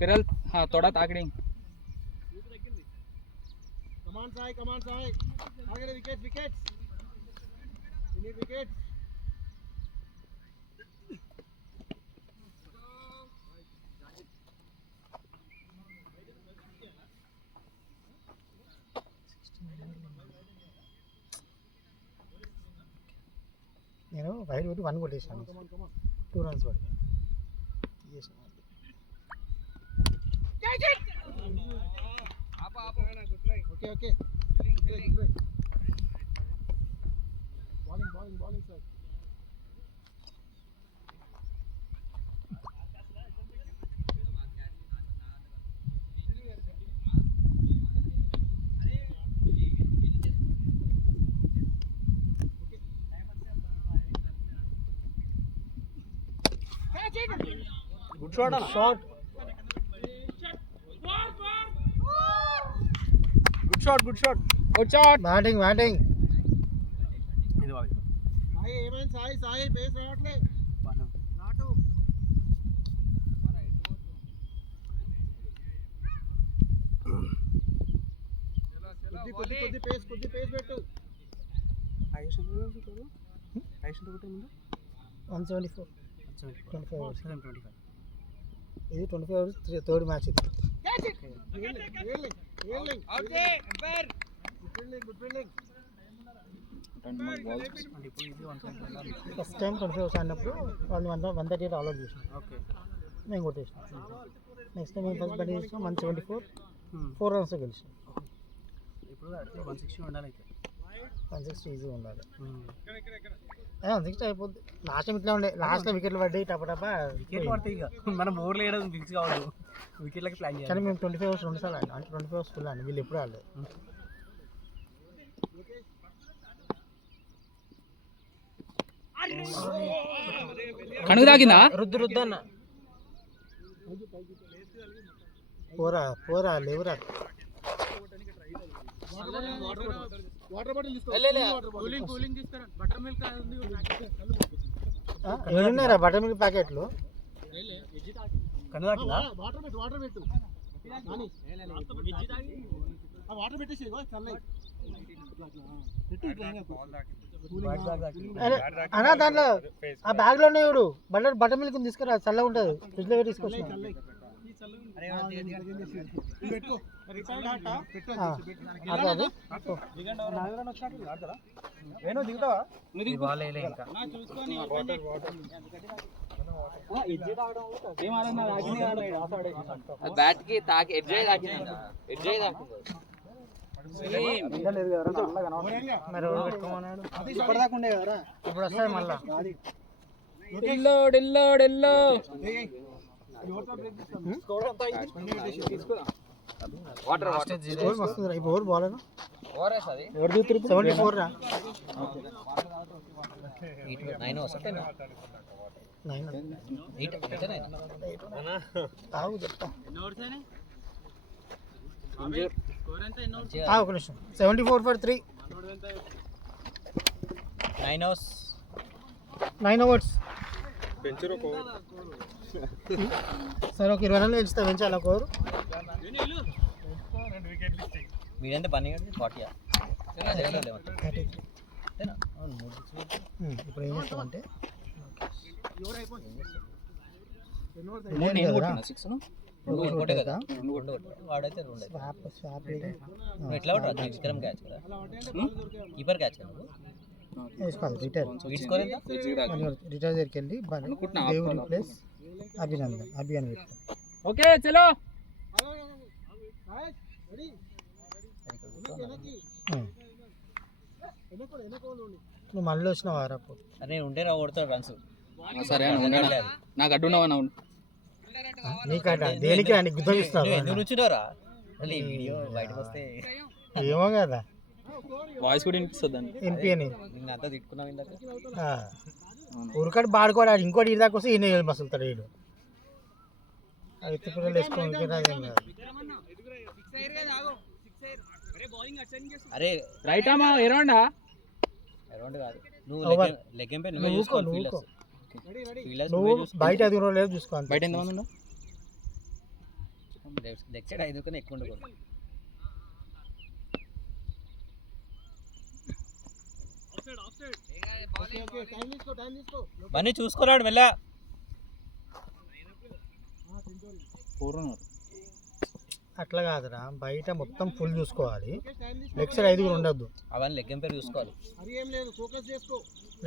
Pearl हाँ थोड़ा ताकड़िंग. కమాన్ సాయి ఆగరే వికెట్స్ ఇన్ని వికెట్స్. నేను వైడ్ పెట్టి 1 కొట్టేసాను. 2 runs పడి okay bowling sir. Good shot. Good shot. Batting Sai ఏమైంది Sai base రావట్లే. నాటు కొద్ది పేస్ పెట్టు. 174. 25 overs. ఇది 25 overs థర్డ్ మ్యాచ్ ఇది. ఫస్ట్ టైం 25 overs ఆడినప్పుడు వాళ్ళు 138 ఆల్అౌట్ చేసినాం. మేము కొట్టేసినాం. నెక్స్ట్ టైం మేము ఫస్ట్ బ్యాటింగ్ చేసినాం 174 4 runs గెలిచినాం. ఇప్పుడు 160 ఉండాలి. 160 ఈజీ ఉండాలి. 160 అయిపోద్ది. లాస్ట్ టైం ఇట్లా ఉండే, లాస్ట్లో వికెట్లు పడ్డాయి టపటపా. వికెట్లు పడతాయి ఇక మనం ఓవర్లు వేయడం ఫిక్స్ కావాలి. వికెట్లకి ప్లాన్ చేయాలి. కానీ మేము 25 overs 2 సార్లు ఆడినాం. అంటే 25 overs ఫుల్ ఆడి వీళ్ళు ఎప్పుడు ఆడలేదు. కణుకు తాకిందా? రుద్దు అన్న పోరా లేవురా. వాటర్ బాటిల్ తీసుకో. కూలింగ్ తీసుకురా. బటర్ మిల్క్ ఉంది. ఏడున్నారా బటర్ మిల్క్ ప్యాకెట్లు? కణుకు తాకిందా? వాటర్ పెట్టు వాటర్ పెట్టేసి చల్లై అన్నా దాంట్లో ఆ బ్యాగ్ లో ఉన్నాయి. బటర్ మిల్క్ తీసుకురా, చల్లగా ఉంటుంది. ఫ్రిడ్జ్ లో పెట్టి తీసుకొచ్చిన. బ్యాట్ కి తాకి ఎడ్జ్ తాకింది. మరి ఇప్పటిదాకా ఉండే కదరా, ఇప్పుడు వస్తాయి మళ్ళా. ఓవర్ బాల్ 74 రా. 9 వస్తాయి. 9 తాగు చెప్తా. ఒక నిమిషం. 74 for 3. 9 overs. సరే ఒక 20 రన్లు పెంచుతా. పెంచాలి ఒక ఓవర్. మీరంటే పని 40. ఇప్పుడు ఏం చేస్తామంటే వాడైతే స్వాప్ ఎట్లా విక్రమ్ క్యాచ్ కదా, కీపర్ క్యాచ్ కదా. రిటైర్ దగ్గరికి వెళ్ళి దేవు రీప్లేస్ అభియాన్ పెడతాం. ఓకే చలో. నువ్వు మళ్ళీ వచ్చినావు ఆరాపు. నేను ఉంటే రా కొడతాడు రన్స్. సరే నాకు అడ్డున్నావా? నీకట దేనికి అని గుర్తం ఇస్తావు. ఎందుకు నుంచున్నారా వీడియో బయటకు వస్తే ఏమో కదా, వాయిస్ కూడా వినిపిస్తుంది. వినిపియని నిన్న అంతా తిట్టుకున్నావు ఇందాక. ఊరికటి బాడుకోవడానికి ఇంకోటి ఇది దాకా వస్తే ఈయన మసులుతాడు. వీడు ఎత్తి పిల్లలు వేసుకోవడానికి అరే రైట్ అమ్మా ఏరవండా అరౌండ్ కాదు నువ్వు Over. లెగ్ ఎంపై నువ్వు నువ్వే ఊకో, చూసుకోవాలి నువ్వు ఫీల్డర్స్ రెడీ రెడీ ఫీల్డర్స్ నువ్వు నువ్వే చూసుకో బయట 5 లేదు చూసుకో అంతే. బయట ఎంతమంది ఉన్నా లెగ్ సైడ్ 5 కన్నా ఎక్కువ ఉండకూడదు ఓకే ఓకే టైం తీసుకో బన్నీ చూసుకున్నాడు మెల్ల 4 ఉన్నారు అట్లా కాదురా, బయట మొత్తం ఫుల్ చూసుకోవాలి. టైం తీసుకో లెగ్ సైడ్ 5 ఉండొద్దు. అవన్నీ లెగ్ ఎంపై చూసుకోవాలి అది ఏం లేదు ఫోకస్ చేసుకో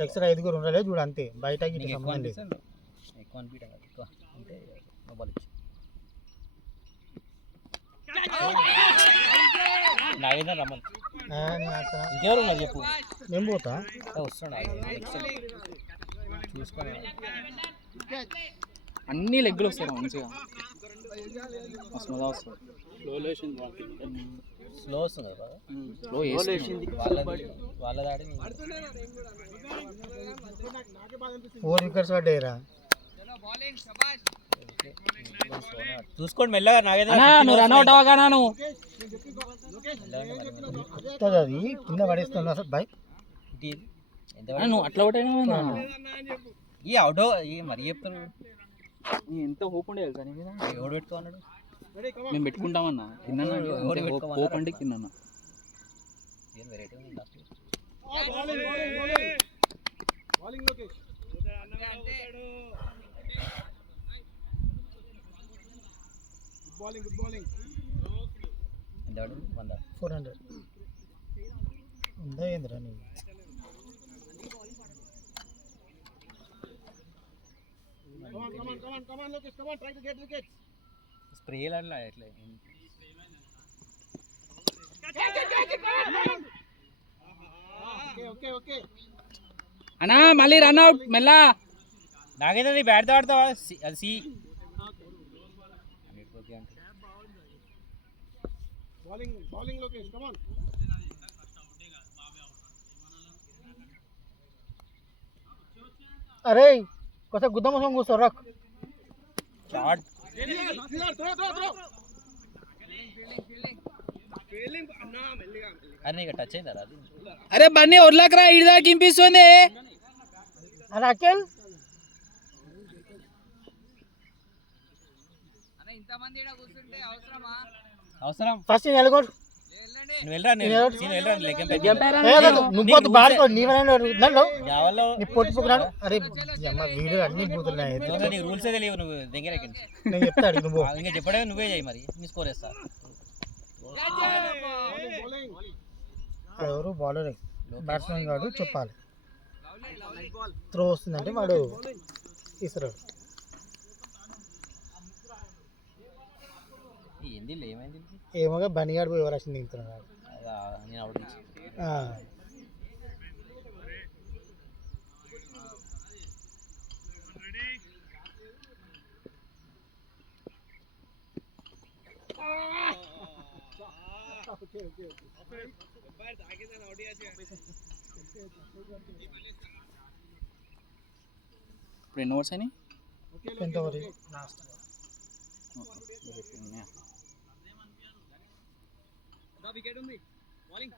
లెగ్ సైడ్ 5 ఉండలేదు చూడు అంతే. బయటకి నీకు ఇటు ఎక్కువ సంబంధం లేదు. అనిపిస్తుంది ఎక్కువ అనిపించడం కాదు ఎక్కువ అంటే మొబైల్ ఇచ్చి నాగేంద్ర రమ్మని నేను అట్లా ఇంకెవరు ఉన్నారు చెప్పు నేను పోతా. వస్తున్నాడు చూసుకోవాలి అన్ని లెగ్గులు వస్తాయి మంచిగా మస్తు మజా వస్తుంది స్లో వస్తుంది కదా స్లో వేసింది వాళ్ళ దాడి 4 వికెట్స్ పడ్డాయిరా. చూసుకోండి మెల్లగా నాగేంద్ర నువ్వు రన్ అవుట్ అవ్వగానా నువ్వు కొత్తది అది కింద పడేస్తున్నా అసలు బై. నువ్వు అట్లా అవుట్ అయినా ఈ అవుట్ ఈ మరీ చెప్తాను ఎంత హోప్ ఉండే తెలుసా నీ మీద ఎవడు పెట్టుకోన్నాడు మేము పెట్టుకుంటామన్నా తిన్నా హోప్ అంటే తిన్నా ఏం వెరైటీ ఉంది last bowling Lokesh good bowling ఎంత పడింది 100 400 ఉందా ఏందిరా నీ come on Lokesh, come on, try to get wickets. Spray అట్లా ఎట్లా Okay. అన్నా మళ్ళీ రన్ అవుట్ మెల్లా నాగేంద్ర నీ బ్యాట్తో ఆడతావా అది C Bowling Lokesh, come on. అరే కొత్త గుద్దమ్మ సాంగ్ కూర్చో రక్. Short Throw. Fielding, Anna, మెల్లిగా. అరే నీకు టచ్ అయిందా అది అరే బన్నీ ఒర్లాకరా ఇడిదాకా ఇంపిస్తుంది అరే అఖిల్ అవసరం ఫస్ట్ నేను వెళ్ళకూడదు. నువ్వు వెళ్ళరా నేను వెళ్ళరా లెగ్ ఎంపై నువ్వు పోతు బాడుకో నీవైనా నన్ను యావల్లో నీ పొట్టి పుకున్నాడు. అరే అమ్మ వీడియో అన్ని బూతున్నాయి. నీకు రూల్స్ తెలియవు నువ్వు దగ్గర నేను చెప్తాడు నువ్వు. ఇంకా చెప్పడమే నువ్వే చేయి మరి నీ స్కోర్ వేస్తా ఎవరు బౌలర్ బ్యాట్స్మెన్ కాదు చెప్పాలి. త్రో వస్తుందంటే వాడు ఇస్తాడు. ఏంది ఏమైంది ఏమోగా బనిగాడు పోయి ఎవరు వచ్చింది దిగుతున్నాడు. నేను అవుట్ ఇప్పుడు ఎన్ని ఓవర్స్ అయినాయి ఎంత వరకు లాస్ట్ Wicket ఉంది. Bowling.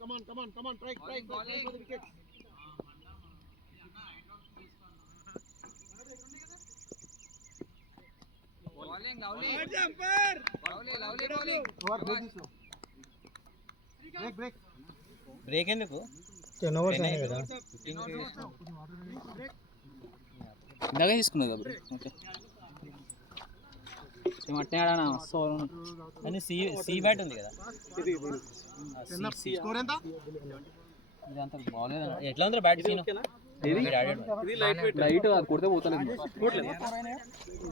Come on. Try for the wicket. Lovely bowling. Break. Break ఎందుకు 10 ఓవర్స్ అయినాయి కదా. 15 ఇందాక తీసుకున్నది కదా ఓకే మట్టే ఆడానా అని సి బ్యాట్ ఉంది కదా Score ఎంత? ఇదంతా బాగాలేదు ఎట్లా ఉందో బ్యాట్ సీన్ లైట్ అది కొడితే పోతలేదు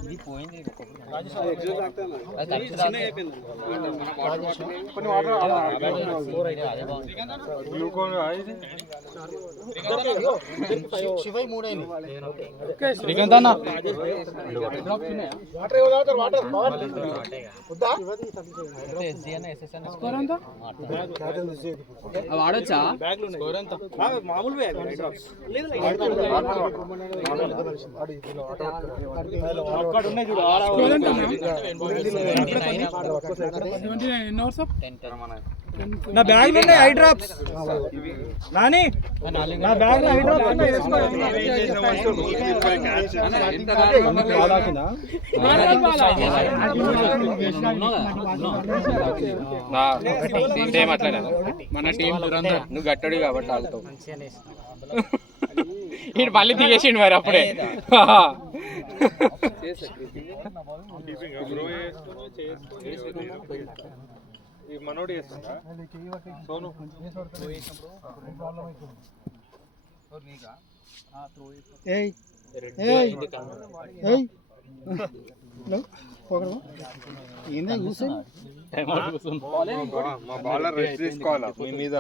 ఇది పోయింది శివై 3 అయింది. శ్రీకాంత్ అన్న వాడొచ్చా నా బ్యాగ్ లో ఐ డ్రాప్స్ నాని నా బ్యాగ్ లో ఐ డ్రాప్స్ మన టీం దురంధర్ నువ్వు గట్టడి కాబట్టి ఆగుతావు ఇటు మళ్ళీ దిగేసిండు మరి అప్పుడే మనోడు చేస్తుందా సోను ఏయ్ ఏయ్ ఏయ్ ఏందా కూర్చొని మా బౌలర్ రెస్ట్ తీసుకోవాలా మీ మీద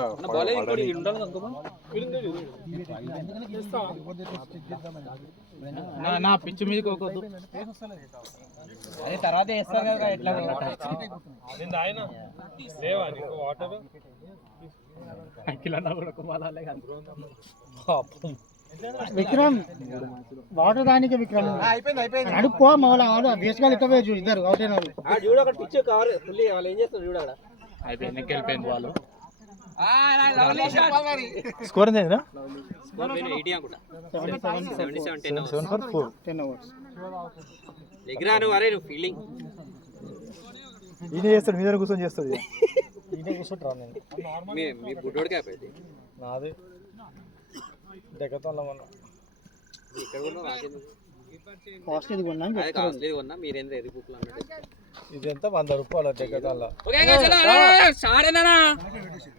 నా పిచ్చి మీద కోకొద్దు అది తర్వాత వేస్తారు కదా ఎట్లా విక్రమ్ వాటర్ దానికి విక్రమ్ అడుక్కో మళ్ళీ వేసుకొని ఇట్లా పోయి ఇద్దరు అవుట్ అయిన వాళ్ళు చూడు అక్కడ పిచ్ కవర్ ఫుల్ వాళ్ళు ఏం చేస్తారు చూడు అక్కడ అయిపోయింది వెళ్ళిపోయింది వాళ్ళు స్కోర్ ఎంత ఫీలింగ్ ఈయన చేస్తాడు మీద కూర్చొని చేస్తాడు ఈయన కూర్చుంటారా నేను మీ బుడ్డోడికి అయిపోయింది నాది డెక్కతో ఇక్కడ కూడా కాస్ట్లీ కొన్నా కాస్ట్లీ కొన్నా మీరేంద్ర ఎది బుక్లు అన్నట్టు ఇది ఎంత 100 రూపాయలు డెక్కతో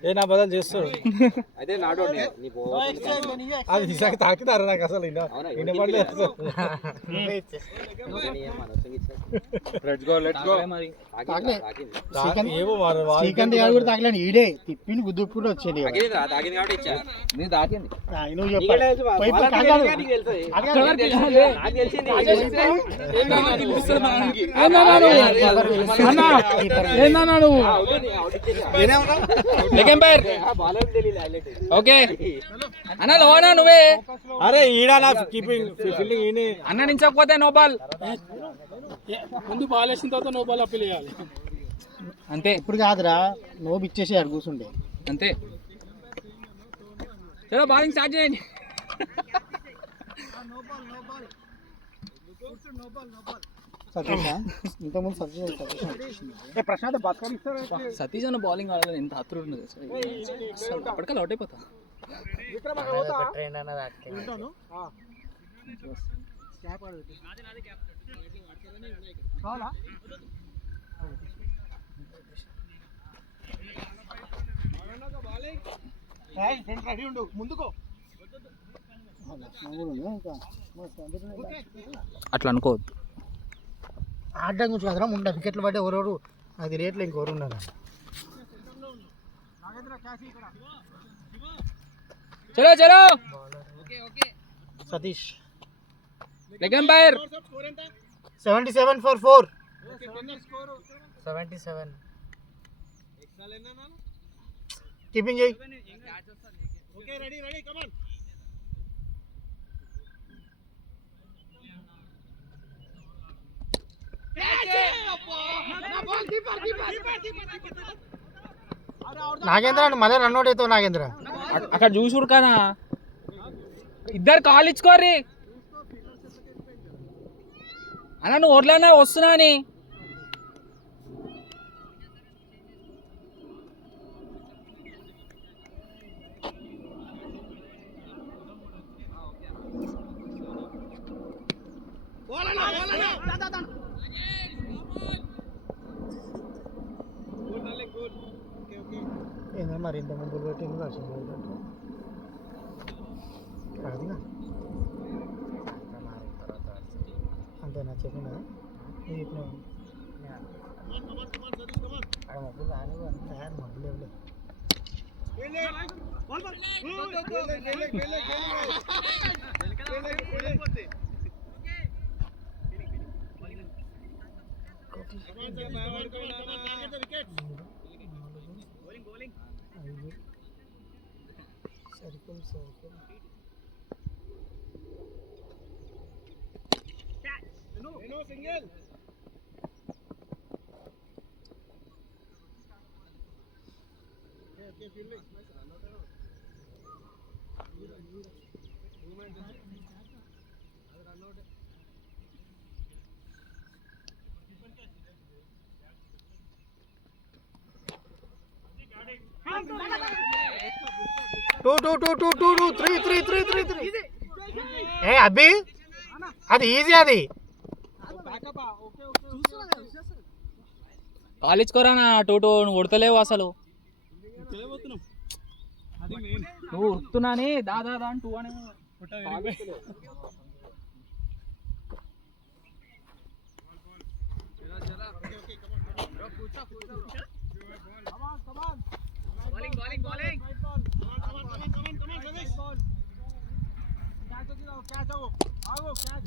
ఏ నా బదులు చేస్తాడు అదే నాడు అది నిజంగా తాకితారా నాకు అసలు శ్రీకాంత్ గారు కూడా తాకలేండి ఈడే తిప్పిని గుద్దుప్పుడు వచ్చేది తాగింది కాబట్టి ఇచ్చా నేను దాకింది నువ్వు చెప్పాలి ఓకే అన్న లోనా నువ్వే అరే ఈడా నా కీపింగ్ ఫీల్డింగ్ ఈయన అన్న నించకపోతే నో బాల్ ముందు బాల్ వేసిన తర్వాత నో బాల్ అప్పీల్ చేయాలి అంతే ఇప్పుడు కాదురా నోబు ఇచ్చేసి అడు కూర్చుండే అంతే చలో బౌలింగ్ స్టార్ట్ చేయండి ఇంతకుముందు సతీష్ అన్న బౌలింగ్ ఆడాలని ఎంత ఆతృత ఉన్నది అసలు అప్పటికల్లా అవుట్ అయిపోతా అట్లా అనుకోవద్దు ఆడడం గురించి కదరా ఉండ వికెట్లు పడ్డే ఎవరెవరు అది రేట్లు ఇంకెవరు ఉన్నారు చలో చలో Satish leg umpire 77 for 4 77 keeping చేయి okay ready come on Nagendra మళ్ళీ రన్అట్ అవుతావు నాగేంద్ర అక్కడ చూసురు కదా ఇద్దరు కాల్ ఇచ్చుకోర్రి అన్న నువ్వు ఓట్లన్నా వస్తున్నా అని ఏంటో మరి ఇంత ముందు పెట్టి ఎందుకు వచ్చింది అదిగా అంతేనా చెప్పినా నేను చెప్పినా మబ్బులు రాని మబ్బులు ఇవ్వలేదు సర్కిల్ సింగిల్ త్రీ ఏ అబ్బి అది ఈజీ అది కాలేజ్కోరా నా టోటో నువ్వు కొడతలేవు అసలు నువ్వు ఉరుకుతున్నానే దాదా అని టూ అనే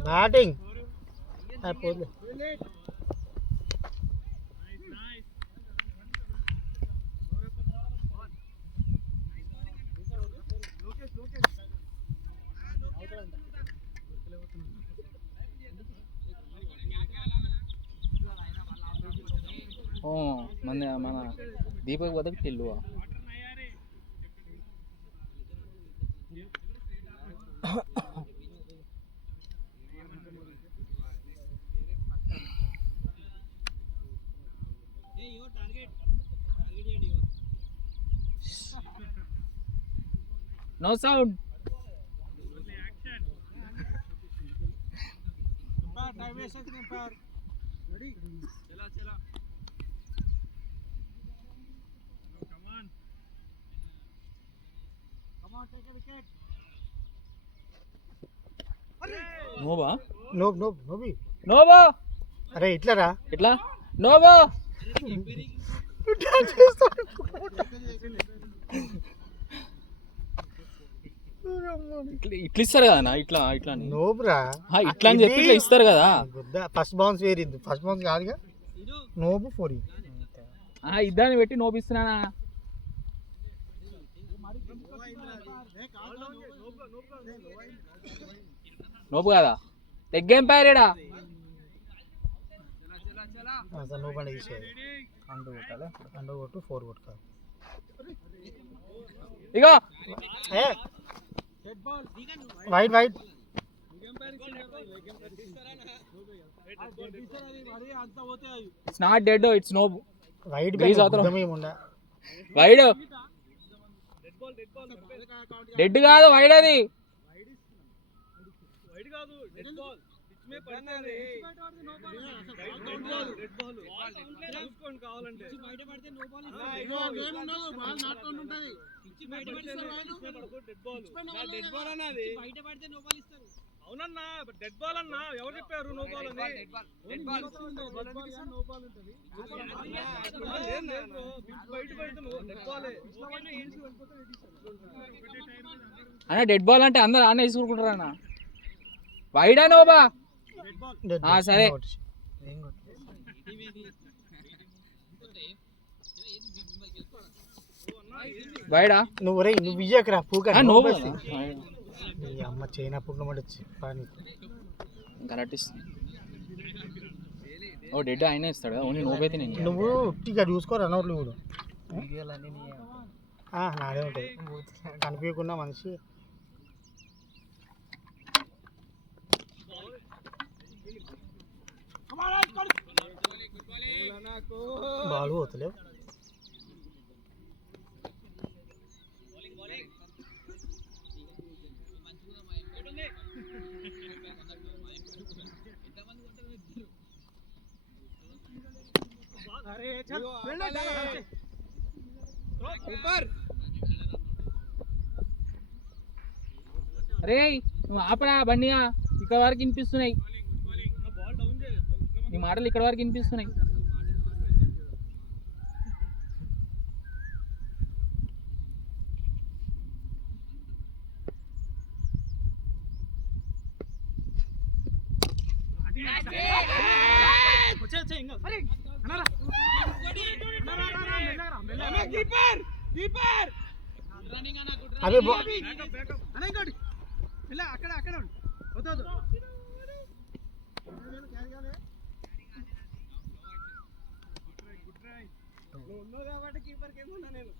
బ్యాటింగ్ మన దీపక్ బతుకు తెల్లువా No sound. Time wasted empire. Ready? Chela. Come on, take a wicket. Noah Nobi Noah అరే ఇట్లా రా ఎట్లా నోబా ఇట్లా ఇస్తారు కదా నా ఇట్లా ఇట్లా నోబ్రా ఇట్లా అని చెప్పి ఇట్లా ఇస్తారు కదా ఫస్ట్ బౌన్స్ వేరింది ఫస్ట్ బౌన్స్ కాదుగా నోబు 4 ఇద్దరిని పెట్టి నోపిస్తున్నానా నోపు కదా లెగ్ గేమ్ పారేడా నోబు అంటే తీసేది అండు కొట్టు 4 కొట్టు ఇగో wide it's not dead it's no wide wide dead కాదు వైడ్ అది అవునన్నా డెడ్ బాల్ అన్నా ఎవరు చెప్పారు నో బాల్ అని అన్న డెడ్ బాల్ అంటే అందరు ఆనే తీసుకుంటారు అన్న వైడా నోబా సరే వైడా నువ్వు ఇయ్యకరా పూక అమ్మ చైనా పుట్టిన వచ్చి కరెక్ట్ ఓ డెడ్ ఆయన ఇస్తాడు ఓన్లీ నోబైతే నేను నువ్వు ఉట్టిగా చూసుకో రన్అట్లు కూడా నాదే ఉంటుంది కనిపించకుండా మనిషి బాల్ పోతలేవు అరే నువ్వు ఆపడా బండిగా ఇక్కడ వరకు వినిపిస్తున్నాయి నీ మాటలు ఇక్కడ వరకు వినిపిస్తున్నాయి అదే ఉన్నావు కాబట్టి కీపర్కి ఏమన్నా నేను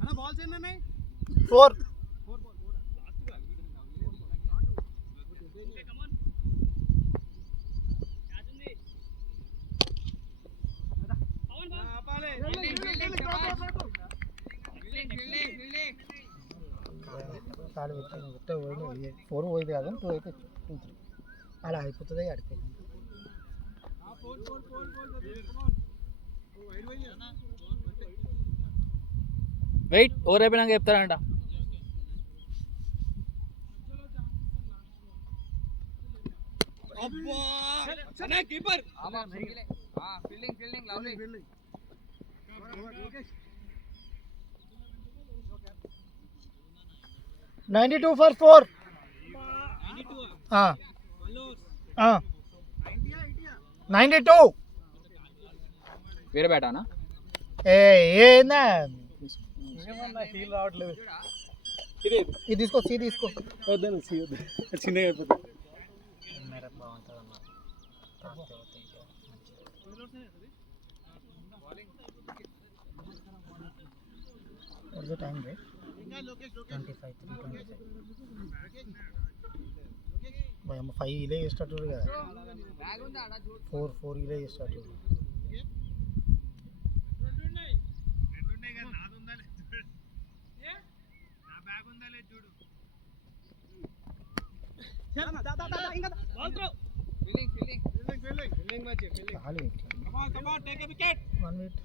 అన్న బాల్స్ ఎన్ని ఉన్నాయి 4. కాలు పెట్టి పోయింది 4 పోయింది కాదు 2 అయితే 2 3 అలా అయిపోతుంది ఆడిపోయింది. వెయిట్ ఓవర్ అయిపోయినాక చెప్తారంట. Keeper fielding fielding lovely 92 for 4. हाँ 92. వేరే బ్యాటానా? ఏందా ఫీల్ రావట్లేదు. ఇది తీసుకో సీ తీసుకో. వద్దు చిన్నగా అయిపోతుంది. What's the time, right? 25. भाई हम 5 इले स्टार्ट हो गया 4 इले स्टार्ट हो गया. चालू है 1 minute.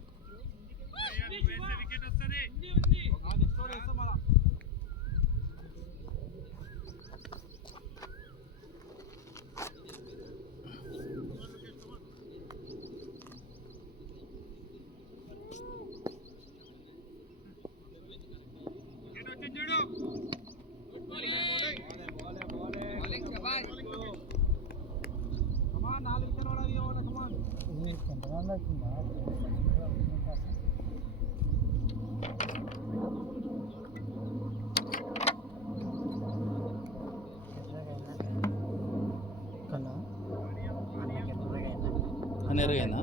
అనేరుగైనా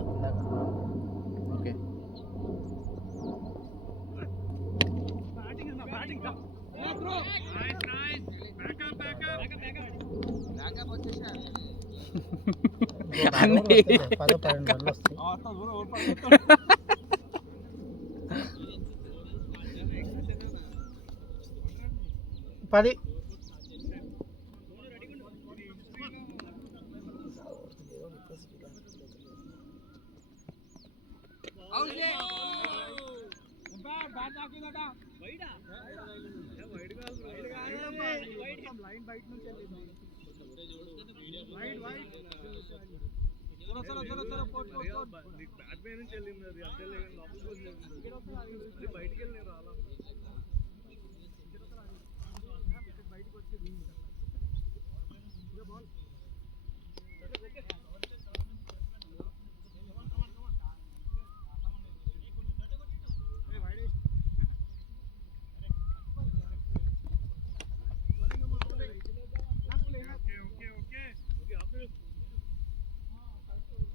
ఓకే. పది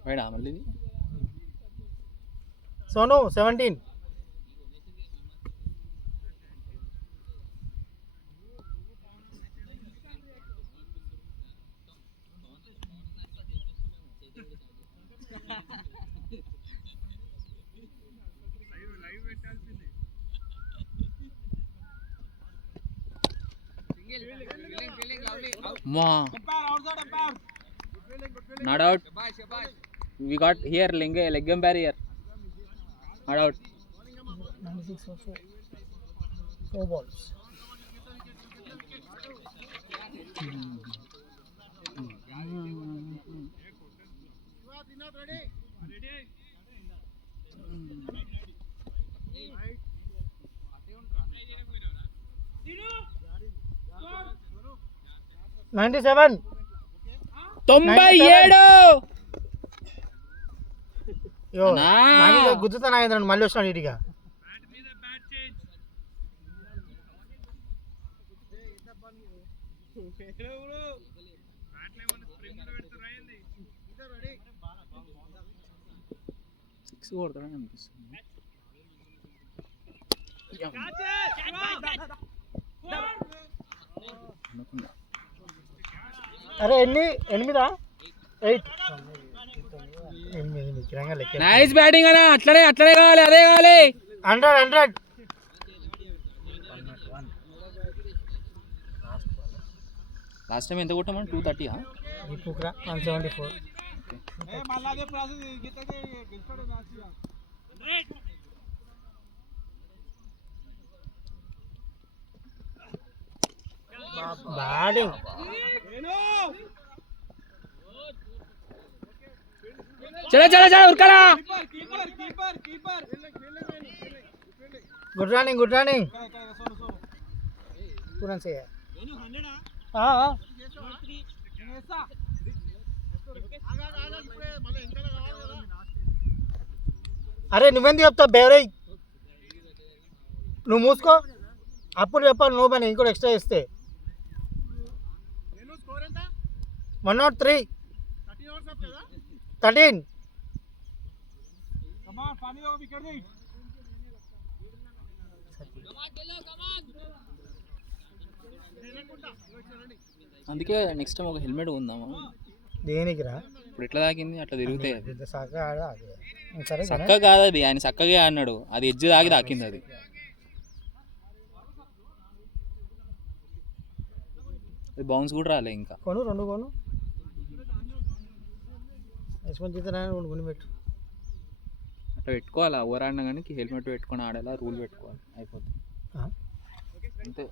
వైడా మళ్ళీ ఇది? సోను 17. మా not out. We got here leg umpire here. Not out. 96 for 4 balls. $97. 97. గుద్దుతా Nagendra మళ్ళీ వచ్చినాడు ఇటుగా సిక్స్ కొడతాడని అనిపిస్తుంది. అరే ఎన్ని 8 8 నిజంగా లెక్క నైస్ బ్యాటింగ్ అన్న, అట్లనే కావాలి, అదే కావాలి. 100 లాస్ట్ టైం ఎంత కొట్టామని 230. దీపుక్రా 174. బ్యాటింగ్ చలో ఉరకడా. గుడ్ రన్నింగ్ तुरंत से है हाँ అరే నువ్వేంది చెప్తావు బేవరై నువ్వు మూసుకో అప్పుడు చెప్పాలి నువ్వు పని ఇంకోటి ఎక్స్ట్రా ఇస్తే 103 13 అందుకే నెక్స్ట్ టైం ఒక హెల్మెట్ ఉందామా. దేనికి రా ఇప్పుడు ఎట్లా తాకింది అట్లా తిరుగుతాయి. అది సరే చక్కగా కాదు, అది ఆయన చక్కగా అన్నాడు, అది ఎడ్జ్ తాగి తాకింది. అది బౌన్స్ కూడా రాలే ఇంకా. కొను 2 కొను యశ్వంత్ జీతరా 2 కొని పెట్టు. అట్లా పెట్టుకోవాలి, ఓవర్ ఆడినా కానీ హెల్మెట్ పెట్టుకొని ఆడేలా రూల్ పెట్టుకోవాలి, అయిపోతుంది అంతే.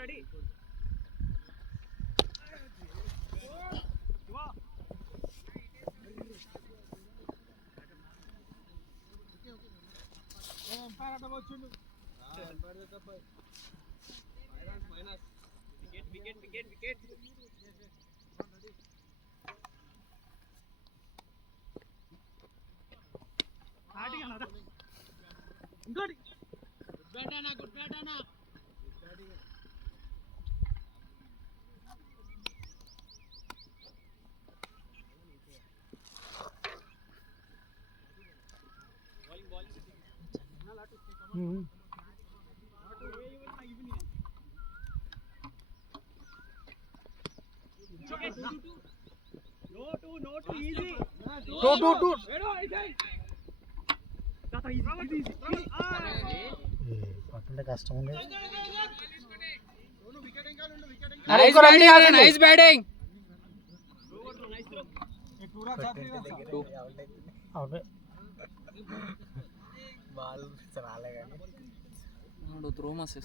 రెడీ కష్టం ఉంది. Nice batting. త్రో మస్తు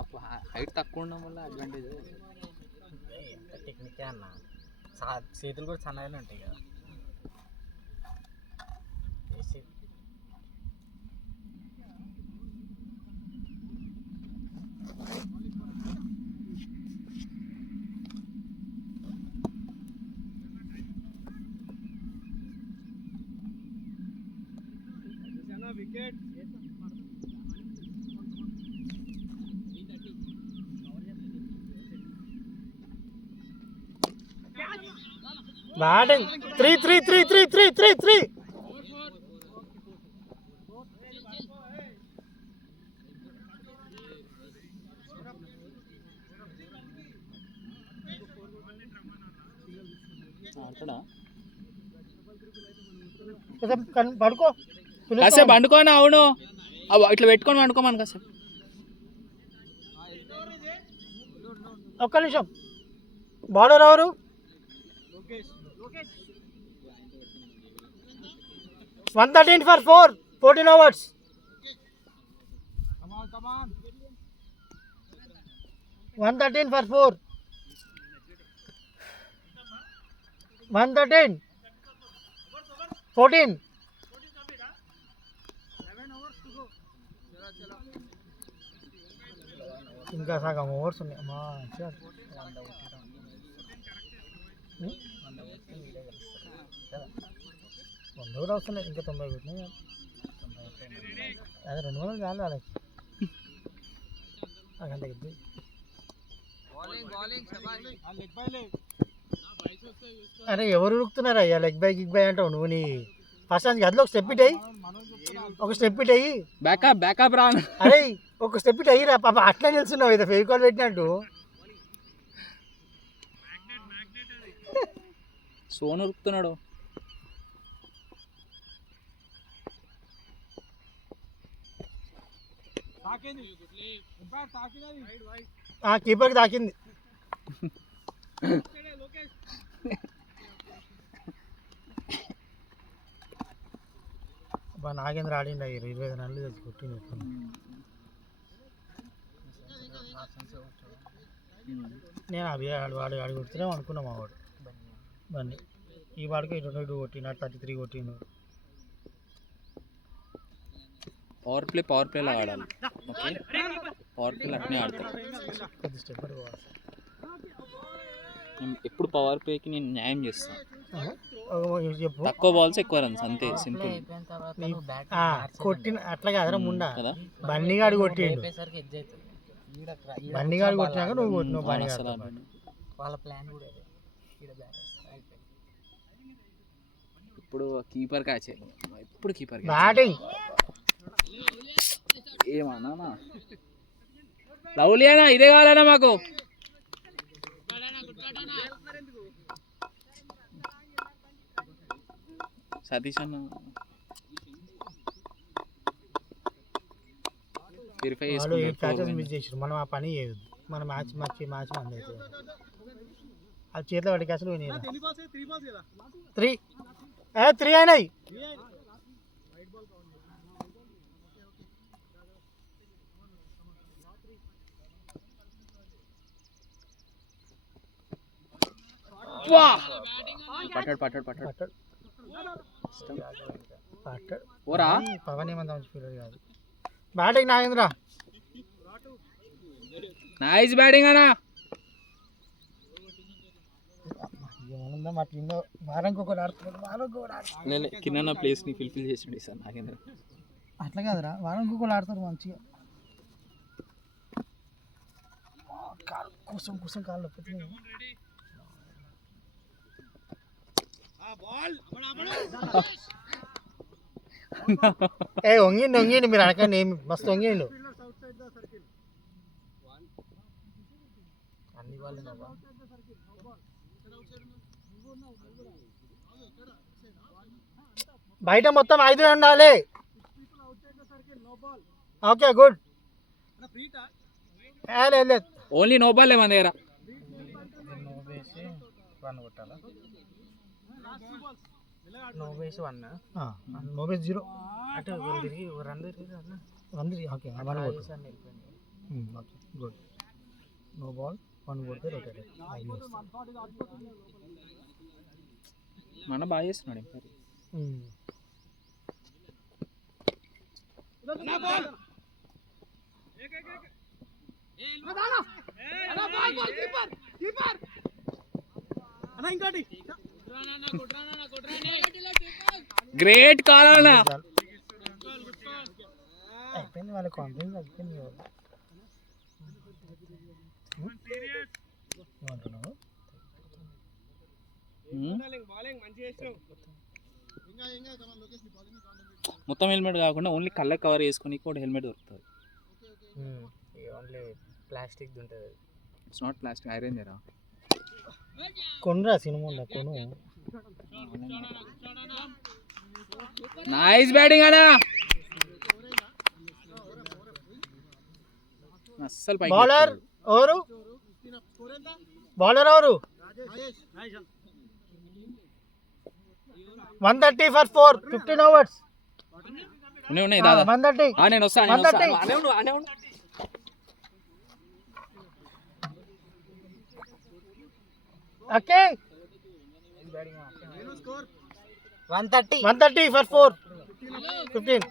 అప్పుడు హైట్ తక్కువ ఉండడం వల్ల అడ్వాంటేజ్. టెక్నిక్ అన్న, చేతులు కూడా సన్నగానే ఉంటాయి కదా. బ్యాటింగ్ 3 4 పడుకో కాసేపు పండుకోనా? అవును ఇట్లా పెట్టుకొని పండుకోమని కాసేపు. ఒక్క నిమిషం. బౌలర్ ఎవరు? 113 for 4, 14 overs. Come on. 113 for 4. 113. 14. 11 overs to go. ఇంకా సగం ఓవర్స్ ఉన్నాయి అమ్మా. 100 కూడా వస్తున్నాయి, ఇంకా 90 కొట్టినాయి. అదే 200 చాలు వాళ్ళకి. గంట ఇద్ది. అరే ఎవరు ఉరుకుతున్నారా అయ్యా? లెగ్ బై గిగ్ బై అంటావు నువ్వు. నీ ఫస్ట్ దానికి గదిలో ఒక స్టెప్ ఇట్ అయ్యి, ఒక స్టెప్ ఇట్ అయ్యి. బ్యాకప్ రా. అరే ఒక స్టెప్ ఇట్ అయ్యిరా పాప. అట్లా నిలుస్తున్నావు ఇది ఫెవికాల్ పెట్టినట్టు. సోను ఉరుకుతున్నాడు. కీపర్కి తాకింది. నాగేంద్ర ఆడిండి 25 రన్లు తెచ్చి కొట్టింది. నేను అవి వాడు కొడుతున్నాం అనుకున్నాం. మా వాడు బండి ఈ వాడికి 22 కొట్టిన, 33 కొట్టిండు. పవర్ ప్లేలో ఆడాలి. ఓకే, పవర్ ప్లేలో అట్నే ఆడతాను. కొద్ది స్టెప్ ఎప్పుడు పవర్ ప్లేకి నేను న్యాయం చేస్తాను. చెప్పు. తక్కువ బాల్స్ ఎక్కువ రన్స్, అంతే సింపుల్. కొట్టిన అట్లా కాదురా ముండా. బండిగాడు కొట్టిండు. బండిగాడు కొట్టినాక నువ్వు కొట్టినావు. వాళ్ళ ప్లాన్ కూడా ఇప్పుడు కీపర్ క్యాచ్. ఎప్పుడు కీపర్ బ్యాటింగ్ ఏమన్నా లవ్లీ అన్నా, ఇదే కావాలన్నా మాకు. సతీష్ అన్న వెరిఫై మిస్ చేసారు. మనం ఆ పని చేయదు. మన మ్యాచ్ మంది అవుతుంది. అది చేతిలో పడి క్యాచ్లు పోయినాయి. 3 అయినాయి. పట్టాడు ఓరా. పవన్ ఏమంతా మంచి ఫీల్డర్ కాదు. బ్యాటింగ్ నాగేంద్ర. నైస్ బ్యాటింగ్ అన్నా. కింద ప్లేస్ ని ఫిల్ఫిల్ చేసిండు సార్ నాగేంద్ర. అట్లా కాదురా, వారానికి ఒకళ్ళు ఆడతారు మంచిగా. కూసం కాళ్ళు నొప్పుతున్నాయి. వంగిండి మీరు అనకండి. ఏమి మస్తు వంగిండు. అన్ని వాళ్ళు బయట మొత్తం 5 ఉండాలి. Okay good. Only no ball మన దగ్గర. నోబేస్ 0 అంటే run okay good. No ball 1 కొడితే రొటేట్. మన బాగా చేస్తున్నాడు. గ్రేట్ కాల్ అన్న. అయిపోయింది వాళ్ళ కాన్ఫిడెన్స్ అయిపోయింది. ఏమంటున్నావు? మొత్తం హెల్మెట్ కాకుండా ఓన్లీ కళ్ళకి కవర్ చేసుకుని కూడా హెల్మెట్ దొరుకుతుంది. ఓన్లీ ప్లాస్టిక్ ఉంటుంది. ఇట్స్ నాట్ ప్లాస్టిక్, ఐరన్ దేరా. కొనురా సినిమా కొను. నైస్ బ్యాటింగ్ అన్నా. అస్సలు పైకి బౌలర్ ఎవరు? బౌలర్ ఎవరు? 130 for 4, 15 overs. ఉన్నాయి దాదా. 130. నేను వస్తాను 130. అనే ఉండు. Okay 130 for 4, 15.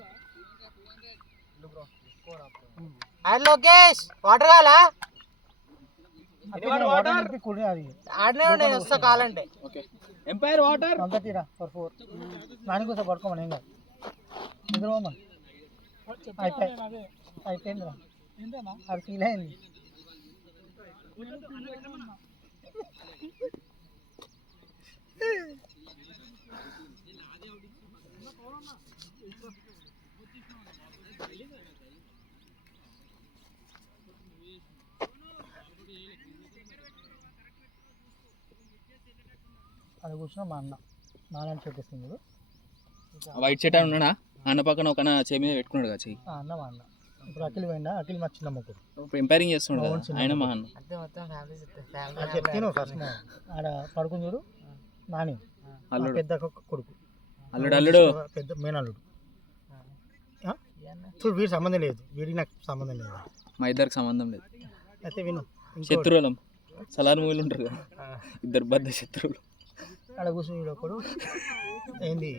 లోకేష్ వాటర్ కావాలా? ఆడనే ఉండే వస్తా కావాలంటే. Okay umpire water 130 for 4. దానికోసం పడుకోమని ఏం కాదు. నిద్రపోమని అయిపోయిందిరా. అది ఫీల్ అయింది. అది కూర్చున్నా మా నాన్న చూపిస్తుంది. వైట్ షర్ట్ అని ఉన్నాడా? అన్న పక్కన ఒక చేయి మీద పెట్టుకున్నాడు కదా చెయ్యి. అన్న మా అన్న ఇప్పుడు అఖిల్ పోయిందా? అఖిల్ మా చిన్న ముగ్గురు ఇప్పుడు ఎంపైరింగ్ చేస్తున్నాడు కదా, ఆయన మా అన్న. చెప్తాను ఫస్ట్ ఆడ పడుకుని చూడు. నాని అల్లుడు పెద్ద కొడుకు, అల్లుడు పెద్ద మేనల్లుడు. చూడు వీడి సంబంధం లేదు, వీడికి నాకు సంబంధం లేదు. మా ఇద్దరికి సంబంధం లేదు. అయితే విను, శత్రువులం సలార్ మూవీలు ఉంటారు కదా, ఇద్దరు బద్ద శత్రువులు. ఆడ కూర్చుని వీడు ఒకడు ఏంది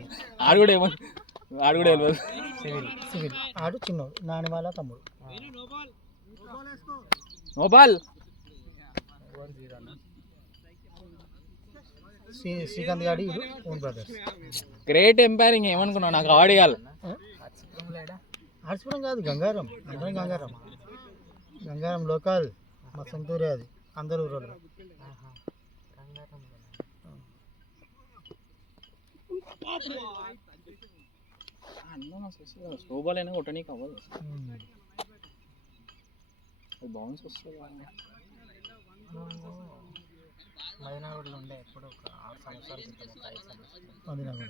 ఆడు కూడా ఏమో ఆడు కూడా తెలియదు. సివిల్ ఆడు చిన్నోడు, నాని వాళ్ళ తమ్ముడు. మొబైల్ శ్రీకాంత్ గాడి ఓన్ బ్రదర్స్. Great umpiring. ఏమనుకున్నావు నాకు అవార్డు ఇవ్వాలి. ఆర్చిపురం కాదు, గంగారం. అందరం గంగారం. గంగారం లోకల్, మా సొంతూరే అది. అందరూ ఊరోళ్ళు. స్లో బాల్ అయినా కొట్టనీకి అవ్వదు. అది బౌన్స్ వస్తుంది. మదినాగూడలో ఉండే ఎప్పుడు ఒక 6 సంవత్సరాల క్రితం, ఒక 5 సంవత్సరాలు. మదినాగూడ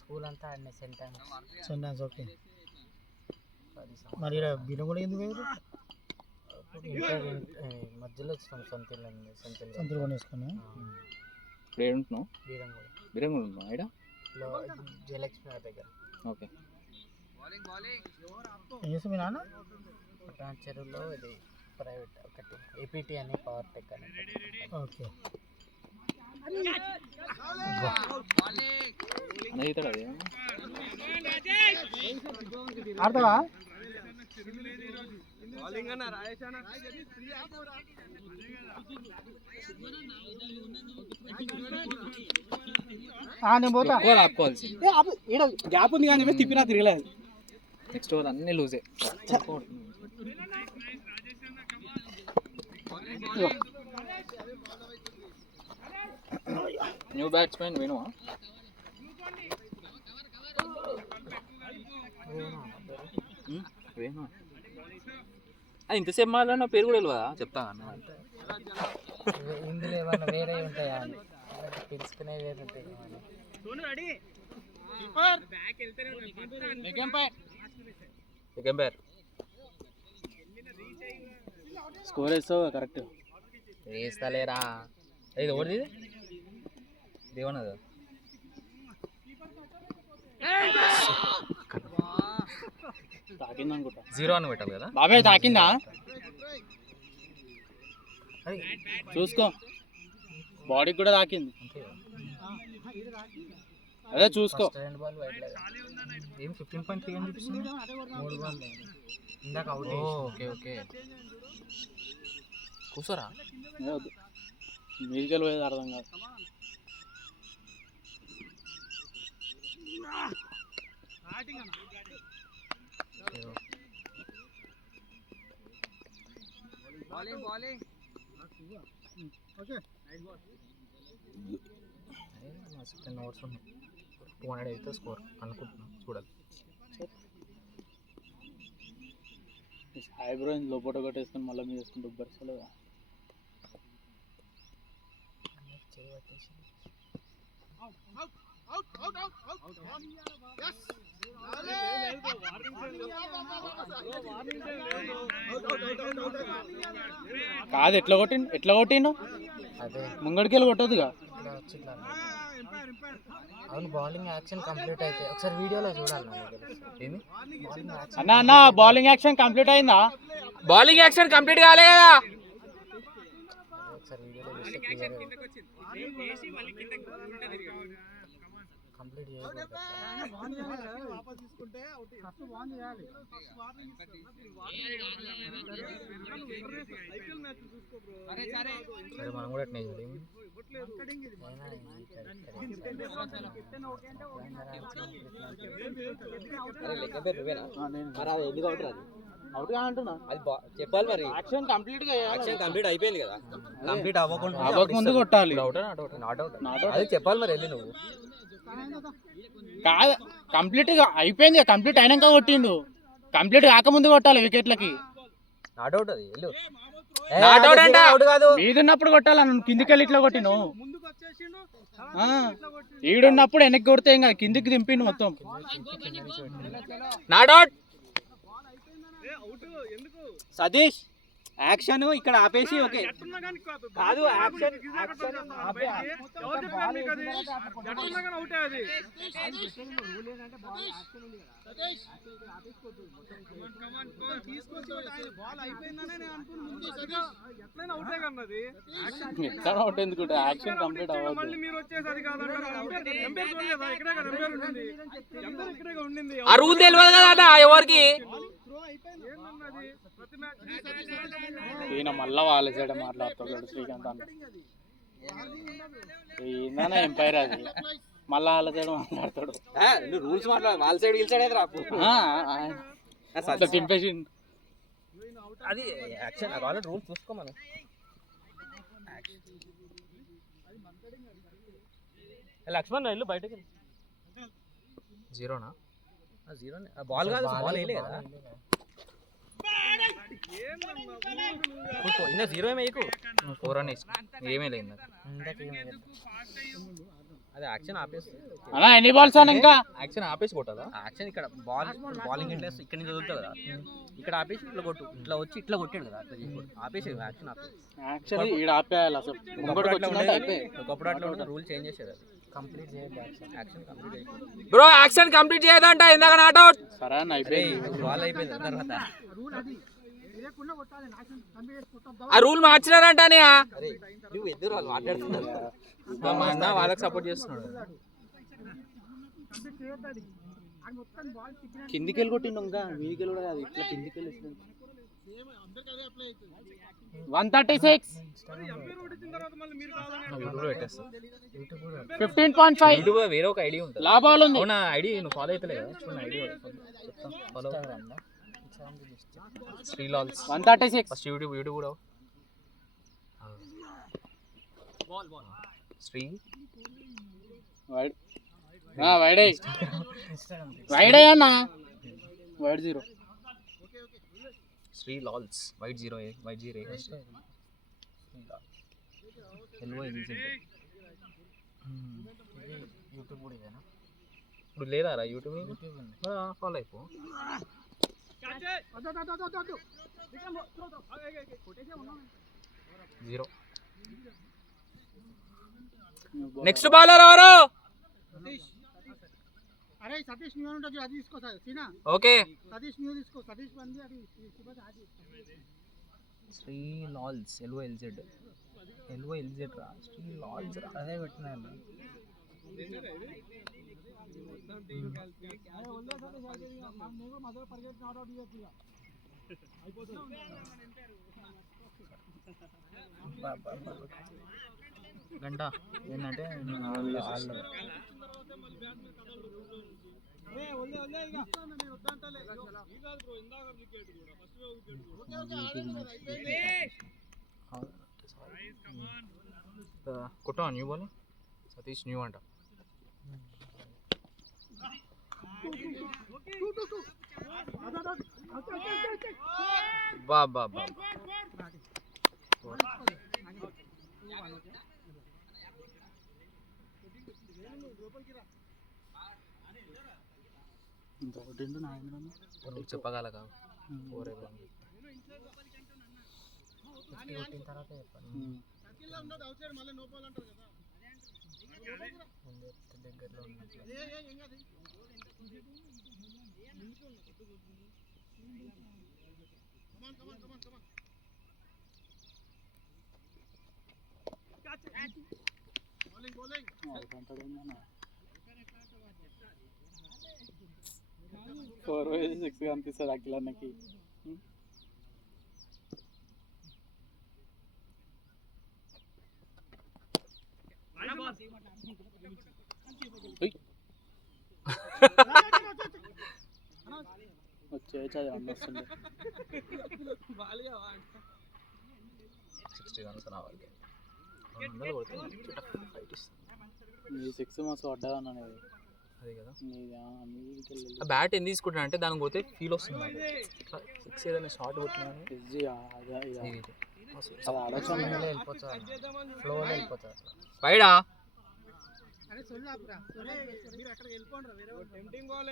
స్కూల్ అంతా ఆడిన సెంటాన్స్. ఓకే మరి ఇక్కడ బిరం కూడా ఎందుకు వేరు? మధ్యలో వచ్చినాం సంతులు కొనేసుకున్నా. ఇప్పుడు ఏడుంటున్నావు? బీరంగూడ బిరంగులు ఉంటున్నావు ఇక్కడ? జయలక్ష్మి నగర్ దగ్గర. ఓకే. ఏం చేస్తావు మీ నాన్న? పట్టణ చెరువులో ఇది ప్రైవేట్ ఒకటి ఏపీటీ అని, పవర్ టెక్ అని. ఓకే అనేది అది ఆడతావా? నేను పోతా. ఆపుకోవాల్సి గ్యాప్ ఉంది కానీ తిప్పినా తిరగలేదు. నెక్స్ట్ ఓవర్ అన్ని లూజే. న్యూ బ్యాట్స్మెన్ వేణువా? వేణు అది ఇంతసేపు మాట్లాడిన పేరు కూడా తెలియదా? చెప్తా ఇందులో ఏమన్నా వేరే ఉంటాయా అని తెలుసుకునే వేరే ఉంటాయి. స్కోర్ వేస్తావు కరెక్ట్. వేస్తలేరా? ఇది ఎవరిది? దేవనదా? తాకింది అనుకుంటా. 0 అని పెట్టాలి కదా బాబాయ్. తాకిందా చూసుకో. బాడీకి కూడా తాకింది. అదే చూసుకో. 2 బాల్ వైట్ లేదు. ఏం 15.3 అని చూపిస్తుంది. 3 బాల్ ఇందాక అవుట్. ఓకే ఓకే కూర్చోరా. మీదికెళ్ళి పోయేది అర్థం కాదు. నోట్స్ ఉన్నాయి. 200 అయితే స్కోర్ అనుకుంటున్నాను. చూడాలి. ఐబ్రో లోపల కొట్టేసుకొని మళ్ళీ మీద వేసుకుంటూ బరసలేదా? కాదు ఎట్లా కొట్టిండు అదే ముంగడికి వెళ్ళి కొట్టదుగా. ఇట్లా వచ్చి ఇట్లా అవును బౌలింగ్ యాక్షన్ కంప్లీట్ అయితే ఒకసారి వీడియోలో చూడాలి బౌలింగ్ యాక్షన్ అన్న బౌలింగ్ యాక్షన్ కంప్లీట్ అయిందా? బౌలింగ్ యాక్షన్ కంప్లీట్ కాలే కదా. ఒకసారి వీడియోలో చూస్తే క్లియర్ కంప్లీట్ సరే మనం కూడా అట్నే చూడాలి. అవుట్ గా అంటున్నా. అది చెప్పాలి మరి. యాక్షన్ కంప్లీట్ గా యాక్షన్ కంప్లీట్ అయిపోయింది కదా, కంప్లీట్ అవ్వక ముందు కొట్టాలి. నాట్ అవుట్ అది చెప్పాలి మరి. వెళ్ళి నువ్వు కాదు కంప్లీట్ గా అయిపోయింది, కంప్లీట్ అయినాక కొట్టిండు. కంప్లీట్ కాకముందు కొట్టాలి వికెట్లకి. నాట్ అవుట్ అది. వెళ్ళు. నాట్ అవుట్ అంటే అవుట్ కాదు, మీదున్నప్పుడు కొట్టాలి. కిందికి వెళ్ళి ఇట్లా కొట్టిను. ఈడున్నప్పుడు వెనక్కి కొడితే ఇంకా కిందికి దింపిండు మొత్తం. Not out. సతీష్ యాక్షన్ ఇక్కడ ఆపేసి ఓకే కాదు యాక్షన్ అవుట్ ఎందుకుంటే యాక్షన్ కంప్లీట్ అవ్వదు. ఆ రూల్ తెలియదు కదా ఎవరికి. ఈయన మళ్ళా వాళ్ళ సైడ్ మాట్లాడుతాడు శ్రీకాంత్ అన్న. ఏందన్నా ఎంపైర్ అది, మళ్ళా వాళ్ళ సైడ్ మాట్లాడతాడు. నువ్వు రూల్స్ మాట్లాడు, వాళ్ళ సైడ్ వీళ్ళ సైడ్ రాకు. చింపేసి అది యాక్షన్ వాళ్ళ రూల్స్ చూసుకో మనం. లక్ష్మణ్ వెళ్ళు బయటకి. జీరోనా? జీరోనే బాల్ కాదు, బాల్ వేయలే కదా. ఇంకా జీరో ఏమి వేయకు, 4 అని ఏమీ లేదు. అది యాక్షన్ ఆపేసి అన్నా ఎన్ని బాల్స్ అని ఇంకా యాక్షన్ ఆపేసి కొట్టదా. యాక్షన్ ఇక్కడ బౌలింగ్ ఇంట్రెస్ట్ ఇక్కడ నుంచి వదులుతుంది కదా, ఇక్కడ ఆపేసి ఇట్లా కొట్టు. ఇట్లా వచ్చి ఇట్లా కొట్టాడు కదా, అట్లా ఆపేసి యాక్షన్ ఆపేసి. యాక్షన్ ఈడ ఆపేయాలి అసలు. ఒకప్పుడు అట్లా ఉంటే రూల్ చేంజ్ చేశారు. అది కంప్లీట్ చేయండి యాక్షన్ కంప్లీట్ అయిపోయింది. బ్రో యాక్షన్ కంప్లీట్ చేయదంట ఇందాక నాట్ అవుట్. సరే అన్న అయిపోయింది, బాల్ అయిపోయింది. తర్వాత ఆ రూల్ మార్చినారంట. నువ్వు ఎదురు వాళ్ళు మాట్లాడుతున్నారు, వాళ్ళకి సపోర్ట్ చేస్తున్నాడు. కిందికి వెళ్ళి కొట్టిండు, ఇంకా మీదికి వెళ్ళి కాదు, ఇట్లా కిందికి వెళ్ళి 136 15.5 వేరే ఒక ఐడి ఉంటుంది. లాభాలు ఉంది. అవునా ఐడి నువ్వు ఫాలో అవుతలే కదా, చూడండి ఐడి ఫాలో. శ్రీలాల్స్ 136 ఫస్ట్ యూట్యూబ్ కూడా శ్రీ వైడే అన్న వైడ్ 0 శ్రీ లాల్స్ వైట్ 0 యూట్యూబ్ కూడా ఇదేనా? ఇప్పుడు లేదా యూట్యూబ్ ఫాలో అయిపో. జీరో. నెక్స్ట్ బౌలర్ ఎవరు? అరే సతీష్ న్యూ ఉంటుంది, అది తీసుకో సీనా. ఓకే సతీష్ న్యూ తీసుకో, సతీష్ బంది అది శ్రీ లాల్స్ LOLZ రా, శ్రీ లాల్స్ రా. అదే పెట్టినా గంట ఏంటంటే కొట్టా న్యూ బాల్. సతీష్ న్యూ అంట. బా నువ్వు చెప్పగలగా కొట్టిన తర్వాత చెప్పాలి. దగ్గరలో ఉన్నట్లు ఫోర్ వేసి 6 కనిపిస్తుంది అఖిలన్నకి. వచ్చే చదివి వస్తుంది 60 రన్స్ రావాలి. 200 కొడితే ఫైట్ ఇస్తుంది. నీ 6 మస్తు పడ్డదన్న అనేది. అదే కదా నీది బ్యాట్ ఎందుకు తీసుకుంటున్నా అంటే దానికి పోతే ఫీల్ వస్తుంది నాకు. ఇట్లా 6 ఏదైనా షార్ట్ కొట్టినా అది ఆలోచన వెళ్ళిపోతుంది, ఫ్లోలో వెళ్ళిపోతుంది. పైడా మీరు అక్కడ వెళ్ళిపోండి వేరే టెంప్టింగ్ బాల్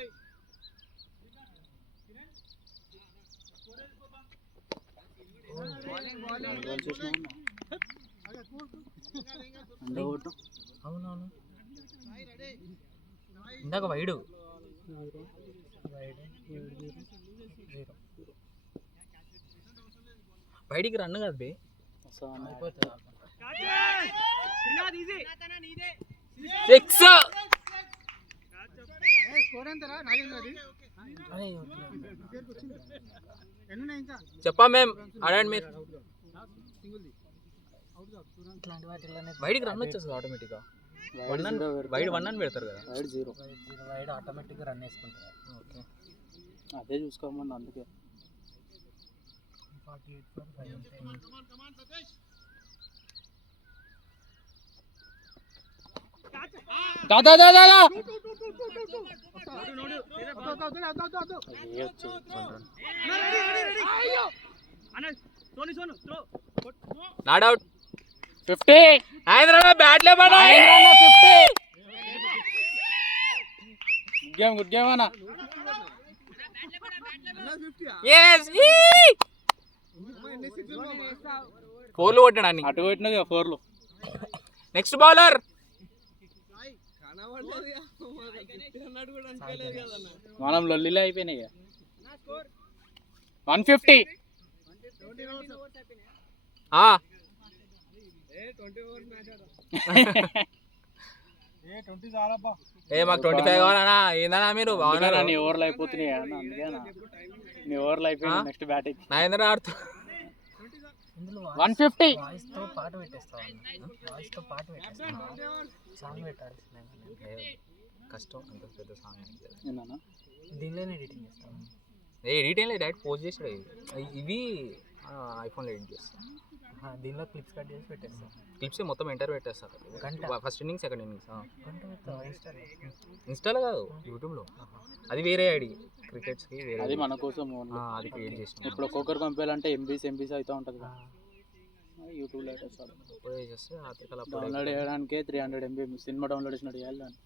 అవునవును ఇందాక వైడు బయటికి రన్ కాదు బే సిక్స్ స్కోర్ ఎంతరా నాగేంద్రది ఎన్ని ఇంకా చెప్పా మేం ఆడండి మీరు. ఇట్లాంటి వాటిలోనే బయటికి రన్ వచ్చేస్తుంది ఆటోమేటిక్గా. వైడ్ 1 అని పెడతారు కదా. వైడ్ 0 వైడ్ ఆటోమేటిక్గా రన్ వేసుకుంటారు. ఓకే అదే చూసుకోమని అందుకే 48 for 5. దాదా దాదా నాట్ అవుట్. 50 హైదరాబాద్ బ్యాట్లే పడా. 50 గుడ్ గేమ్ అన్న. yes ఫోర్లు కొట్టాడు. అటు కొట్టినది 4లు. నెక్స్ట్ బౌలర్ మనం లొల్లిలో అయిపోయినాయి. 150 ఏ మాకు 25 కావాలన్నా. ఏందన్నా మీరు బాగున్నారా? నీ ఓవర్లు అయిపోతున్నాయి అన్న, అందుకేనా నీ ఓవర్లు అయిపోయినాయి. నెక్స్ట్ బ్యాటింగ్ నాగేంద్ర ఆడుతూ 150 వాయిస్తో పాట పెట్టేస్తావు, వాయిస్తో పాట పెట్టేస్తావు, సాంగ్ పెట్టాలి. కష్టం అంత పెద్ద సాంగ్ ఏందన్నా దీనిలోనే ఎడిటింగ్ చేస్తాను. ఏ ఎడిటింగ్ లేదు, డైరెక్ట్ పోస్ట్ చేసాడు. ఇవి ఐఫోన్లో ఎడిట్ చేస్తాను. దీనిలో క్లిప్స్ కట్ చేసి పెట్టేస్తాం. క్లిప్స్ మొత్తం ఎంటర్ పెట్టేస్తారు. ఫస్ట్ ఇన్నింగ్స్ సెకండ్ ఇన్నింగ్స్ ఇన్స్టాలో ఇన్స్టాలో కాదు, యూట్యూబ్లో. అది వేరే ఐడి క్రికెట్స్కి వేరే. అది మన కోసం అది క్రియేట్ చేసిన. ఇప్పుడు ఒక్కొక్కరు పంపించాలంటే ఎంబీస్ అవుతూ ఉంటుంది కదా. యూట్యూబ్లో పెట్టేస్తాడు. అప్పుడే చేస్తే ఆర్టికల్ డౌన్లోడ్ చేయడానికే 300 MB సినిమా డౌన్లోడ్ చేసినట్టు చేయాలి దాన్ని.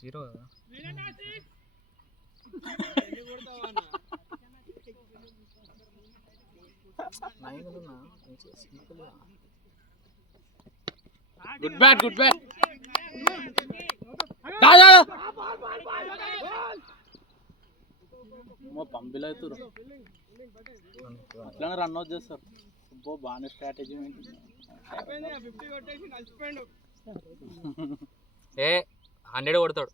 జీరో కదా. Good bat good bat. పంపిలో అవుతారు అట్లనే రన్ అవుట్ చేస్తారు. బాగానే స్ట్రాటజీ ఏ 100 కొడతాడు.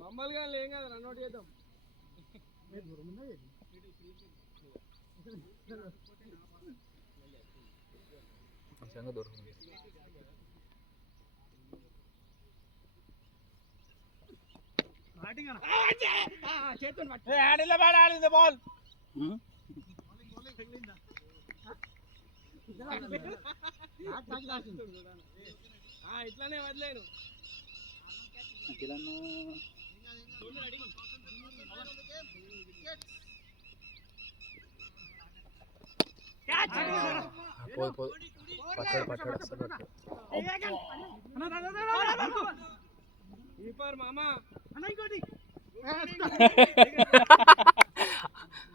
మామూలుగా ఏం కదా రన్ అవుట్ చేద్దాం. దొరుకుతుంది. బాల్ ఇట్లానే వదిలేను. పోదు పోదు పట్టాడు పట్టాడు అసలు పట్టాడు.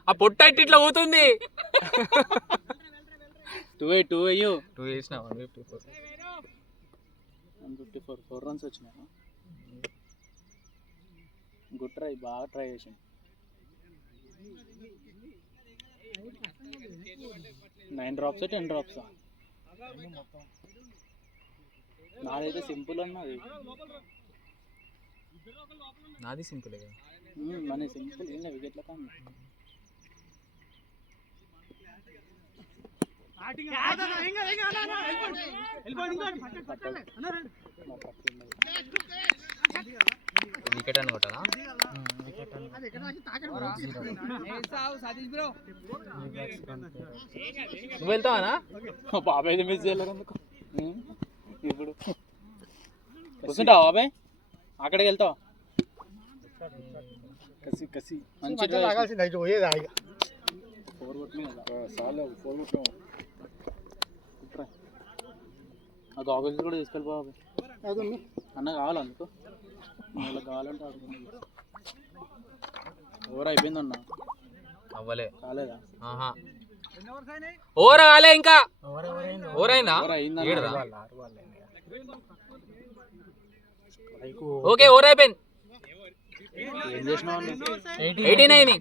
ఆ పొట్ట ఇట్లా పోతుంది. 2 అయ్యో 2 వేసిన 154. 154 4 రన్స్ వచ్చినాయి. గుడ్ ట్రై, బాగా ట్రై చేసాను. 9 డ్రాప్స్ 10 డ్రాప్స్. నాదైతే సింపుల్ అన్నది. నాది సింపుల్ మన సింపుల్ ఏం లేదు, వికెట్ల కానీ వికెట్ అని కొట్టాలా? నువ్వు వెళ్తావానా? బాబాయ్ అయితే మిస్ చేయలేరు ఎందుకు ఇప్పుడు కూర్చుంటావా బాబాయ్? అక్కడికి వెళ్తావా? కసి కసి మంచి ఆ గాగుల్స్ కూడా తీసుకెళ్ళిపో బాబాయ్. అన్న కావాలి అందుకు, వాళ్ళకి కావాలంటే ఓవర్ అయిపోయింది అన్న. అవ్వలే కాలేదా? ఓవర్ కాలే ఇంకా. ఓవర్ అయిందా? ఓవర్ అయిందా? ఓకే ఓవర్ అయిపోయింది. ఏం చేసినావు? 89.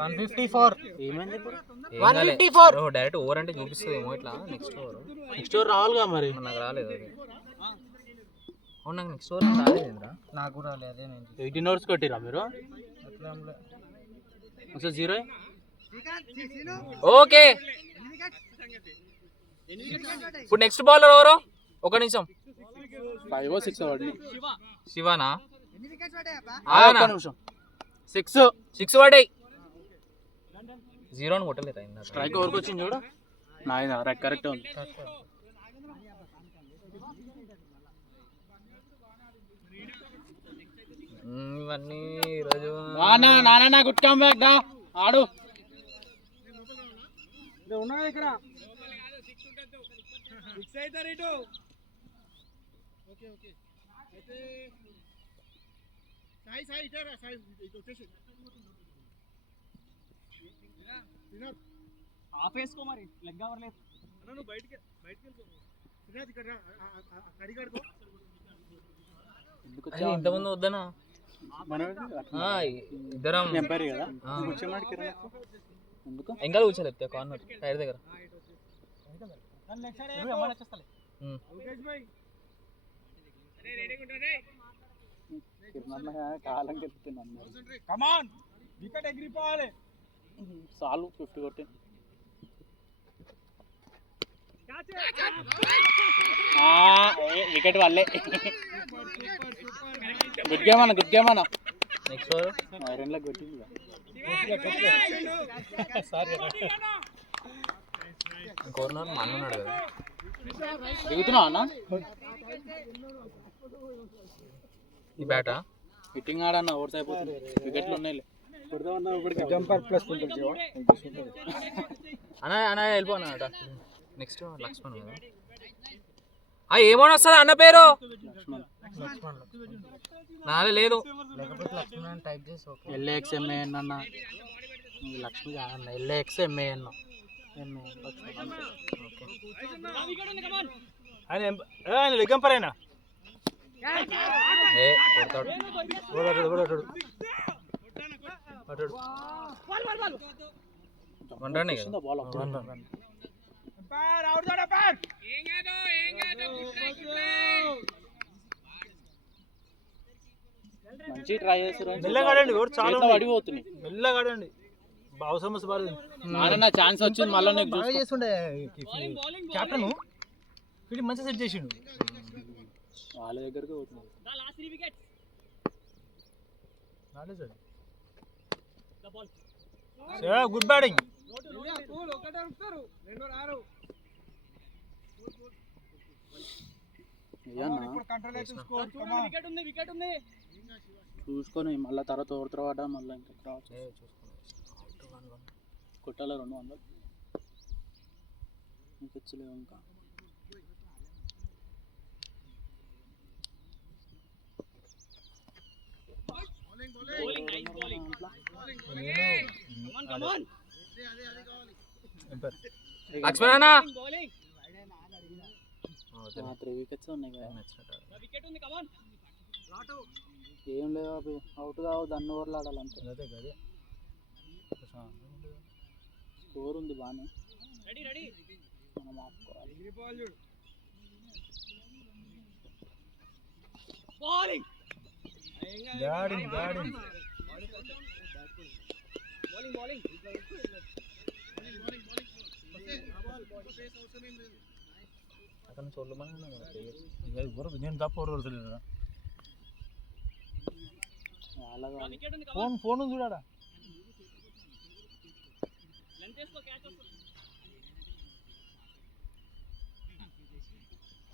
154. ఏమైంది ఇప్పుడు? 154. డైరెక్ట్ ఓవర్ అంటే చూపిస్తుంది ఏమో ఇట్లా. నెక్స్ట్ ఓవర్ రావాలిగా మరి. నాకు రాలేదు అది. అవును నాకు నెక్స్ట్ ఓవర్ రాలేదురా. నాకు కూడా రాలేదు. అదే నేను 18 ఓవర్స్ కొట్టిరా మీరు? అసలు 0. ఓకే ఇప్పుడు నెక్స్ట్ బౌలర్ ఎవరు? ఒక నిమిషం. 5 or 6 పడి. శివానా? ఒక్క నిమిషం. 6 పడ్డాయి. 0 అని కొట్టలేదు. స్ట్రైక్ ఎవరికి వచ్చింది చూడు. నాయన కరెక్ట్ ఉంది. ఇవన్నీ ఈరోజు నానా గుడ్ కమ్ బ్యాక్ డా ఆడు. ఉన్నాడు ఇక్కడ. ఫిక్స్ అవుతారు ఇటు. ఓకే ఓకే అయితే సాయి ఇటేరా. సాయి ఇటు వచ్చేసి ఆపేసుకో మరి, లెగ్ అవర్లేదు. నువ్వు బయటికి వెళ్ళిపో. ఇక్కడ అడిగాడుకో. ఇంతమంది వద్దనా? ఇద్దరం ఎంపైర్ కదా ఎందుకు ఇంకా కూర్చోలేదు కార్నర్ టైర్ దగ్గర. కాలం చెప్తున్నాను. వికెట్ ఎగిరిపోవాలి. చాలు 50 కొట్టి. వికెట్ వాళ్ళే. గుడ్ గేమ్ అన్న. నెక్స్ట్ ఓవర్ ఐరన్ లాగా కొట్టింది. కార్నర్ మా అన్న ఉన్నాడు కదా. దిగుతున్నావా అన్న? ఈ బ్యాటా హిట్టింగ్ ఆడన్న ఓవర్స్ అయిపోతుంది. వికెట్లు ఉన్నాయి. జంపర్ ప్లస్ అన్న వెళ్ళిపో అన్న. నెక్స్ట్ లక్ష్మణ్ కదా. ఏమని వస్తుంది అన్న పేరు? నాదే లేదు. టైప్ చేసి LXMAN అన్న. లక్ష్మి కాదన్న, LXMAN. ఆయన లెగ్గంపర్ అయినా కొడతాడు. వండనే కదా. మంచి ట్రై చేస్తారు. మెల్లగాడండి, చాలా పడిపోతున్నాయి. మెల్లగాడండి. అవసరం నాన్న ఛాన్స్ వచ్చింది మళ్ళీ నీకు చేస్తుండే. కెప్టెన్ వీడి మంచిగా సెట్ చేసిండు. వాళ్ళ దగ్గరకు పోతున్నాడు. Good batting. చూసుకొని మళ్ళీ తర్వాత ఓవర్ వాట మళ్ళీ ఇంకా క్రాస్ కొట్టాల 200 ఇంకా వచ్చలేవు ఇంకా లక్ష్మణ 3 వికెట్స్ ఉన్నాయి కదా ఏం లేదు అవి అవుట్ కావద్దు అన్ని ఓవర్లు ఆడాలంటే స్కోర్ ఉంది బాగానే మనం ఆపుకోవాలి అక్కడ చూడమని నేను తప్ప ఓడలేదు కదా ఫోన్ చూడాడా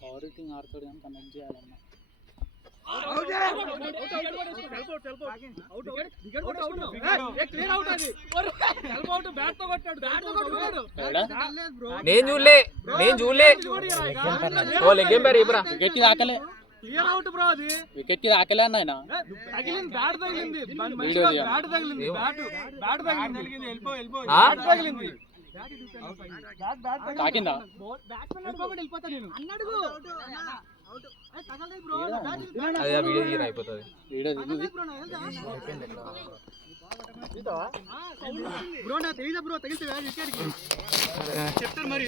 పవర్ హిట్టింగ్ ఆడతాడు కానీ కనెక్ట్ చేయాలన్నా నేను చూడలే ఓ లెగ్ ఎంపైర్ ఇబ్రా వికెట్ తాకలే వికెట్ తాకలే అన్న ఆయన తాకిందా అదే వీడియో తీయరా అయిపోతుంది వీడియో బ్రో నా తెలియదా బ్రో తగిలితే చెప్తారు మరి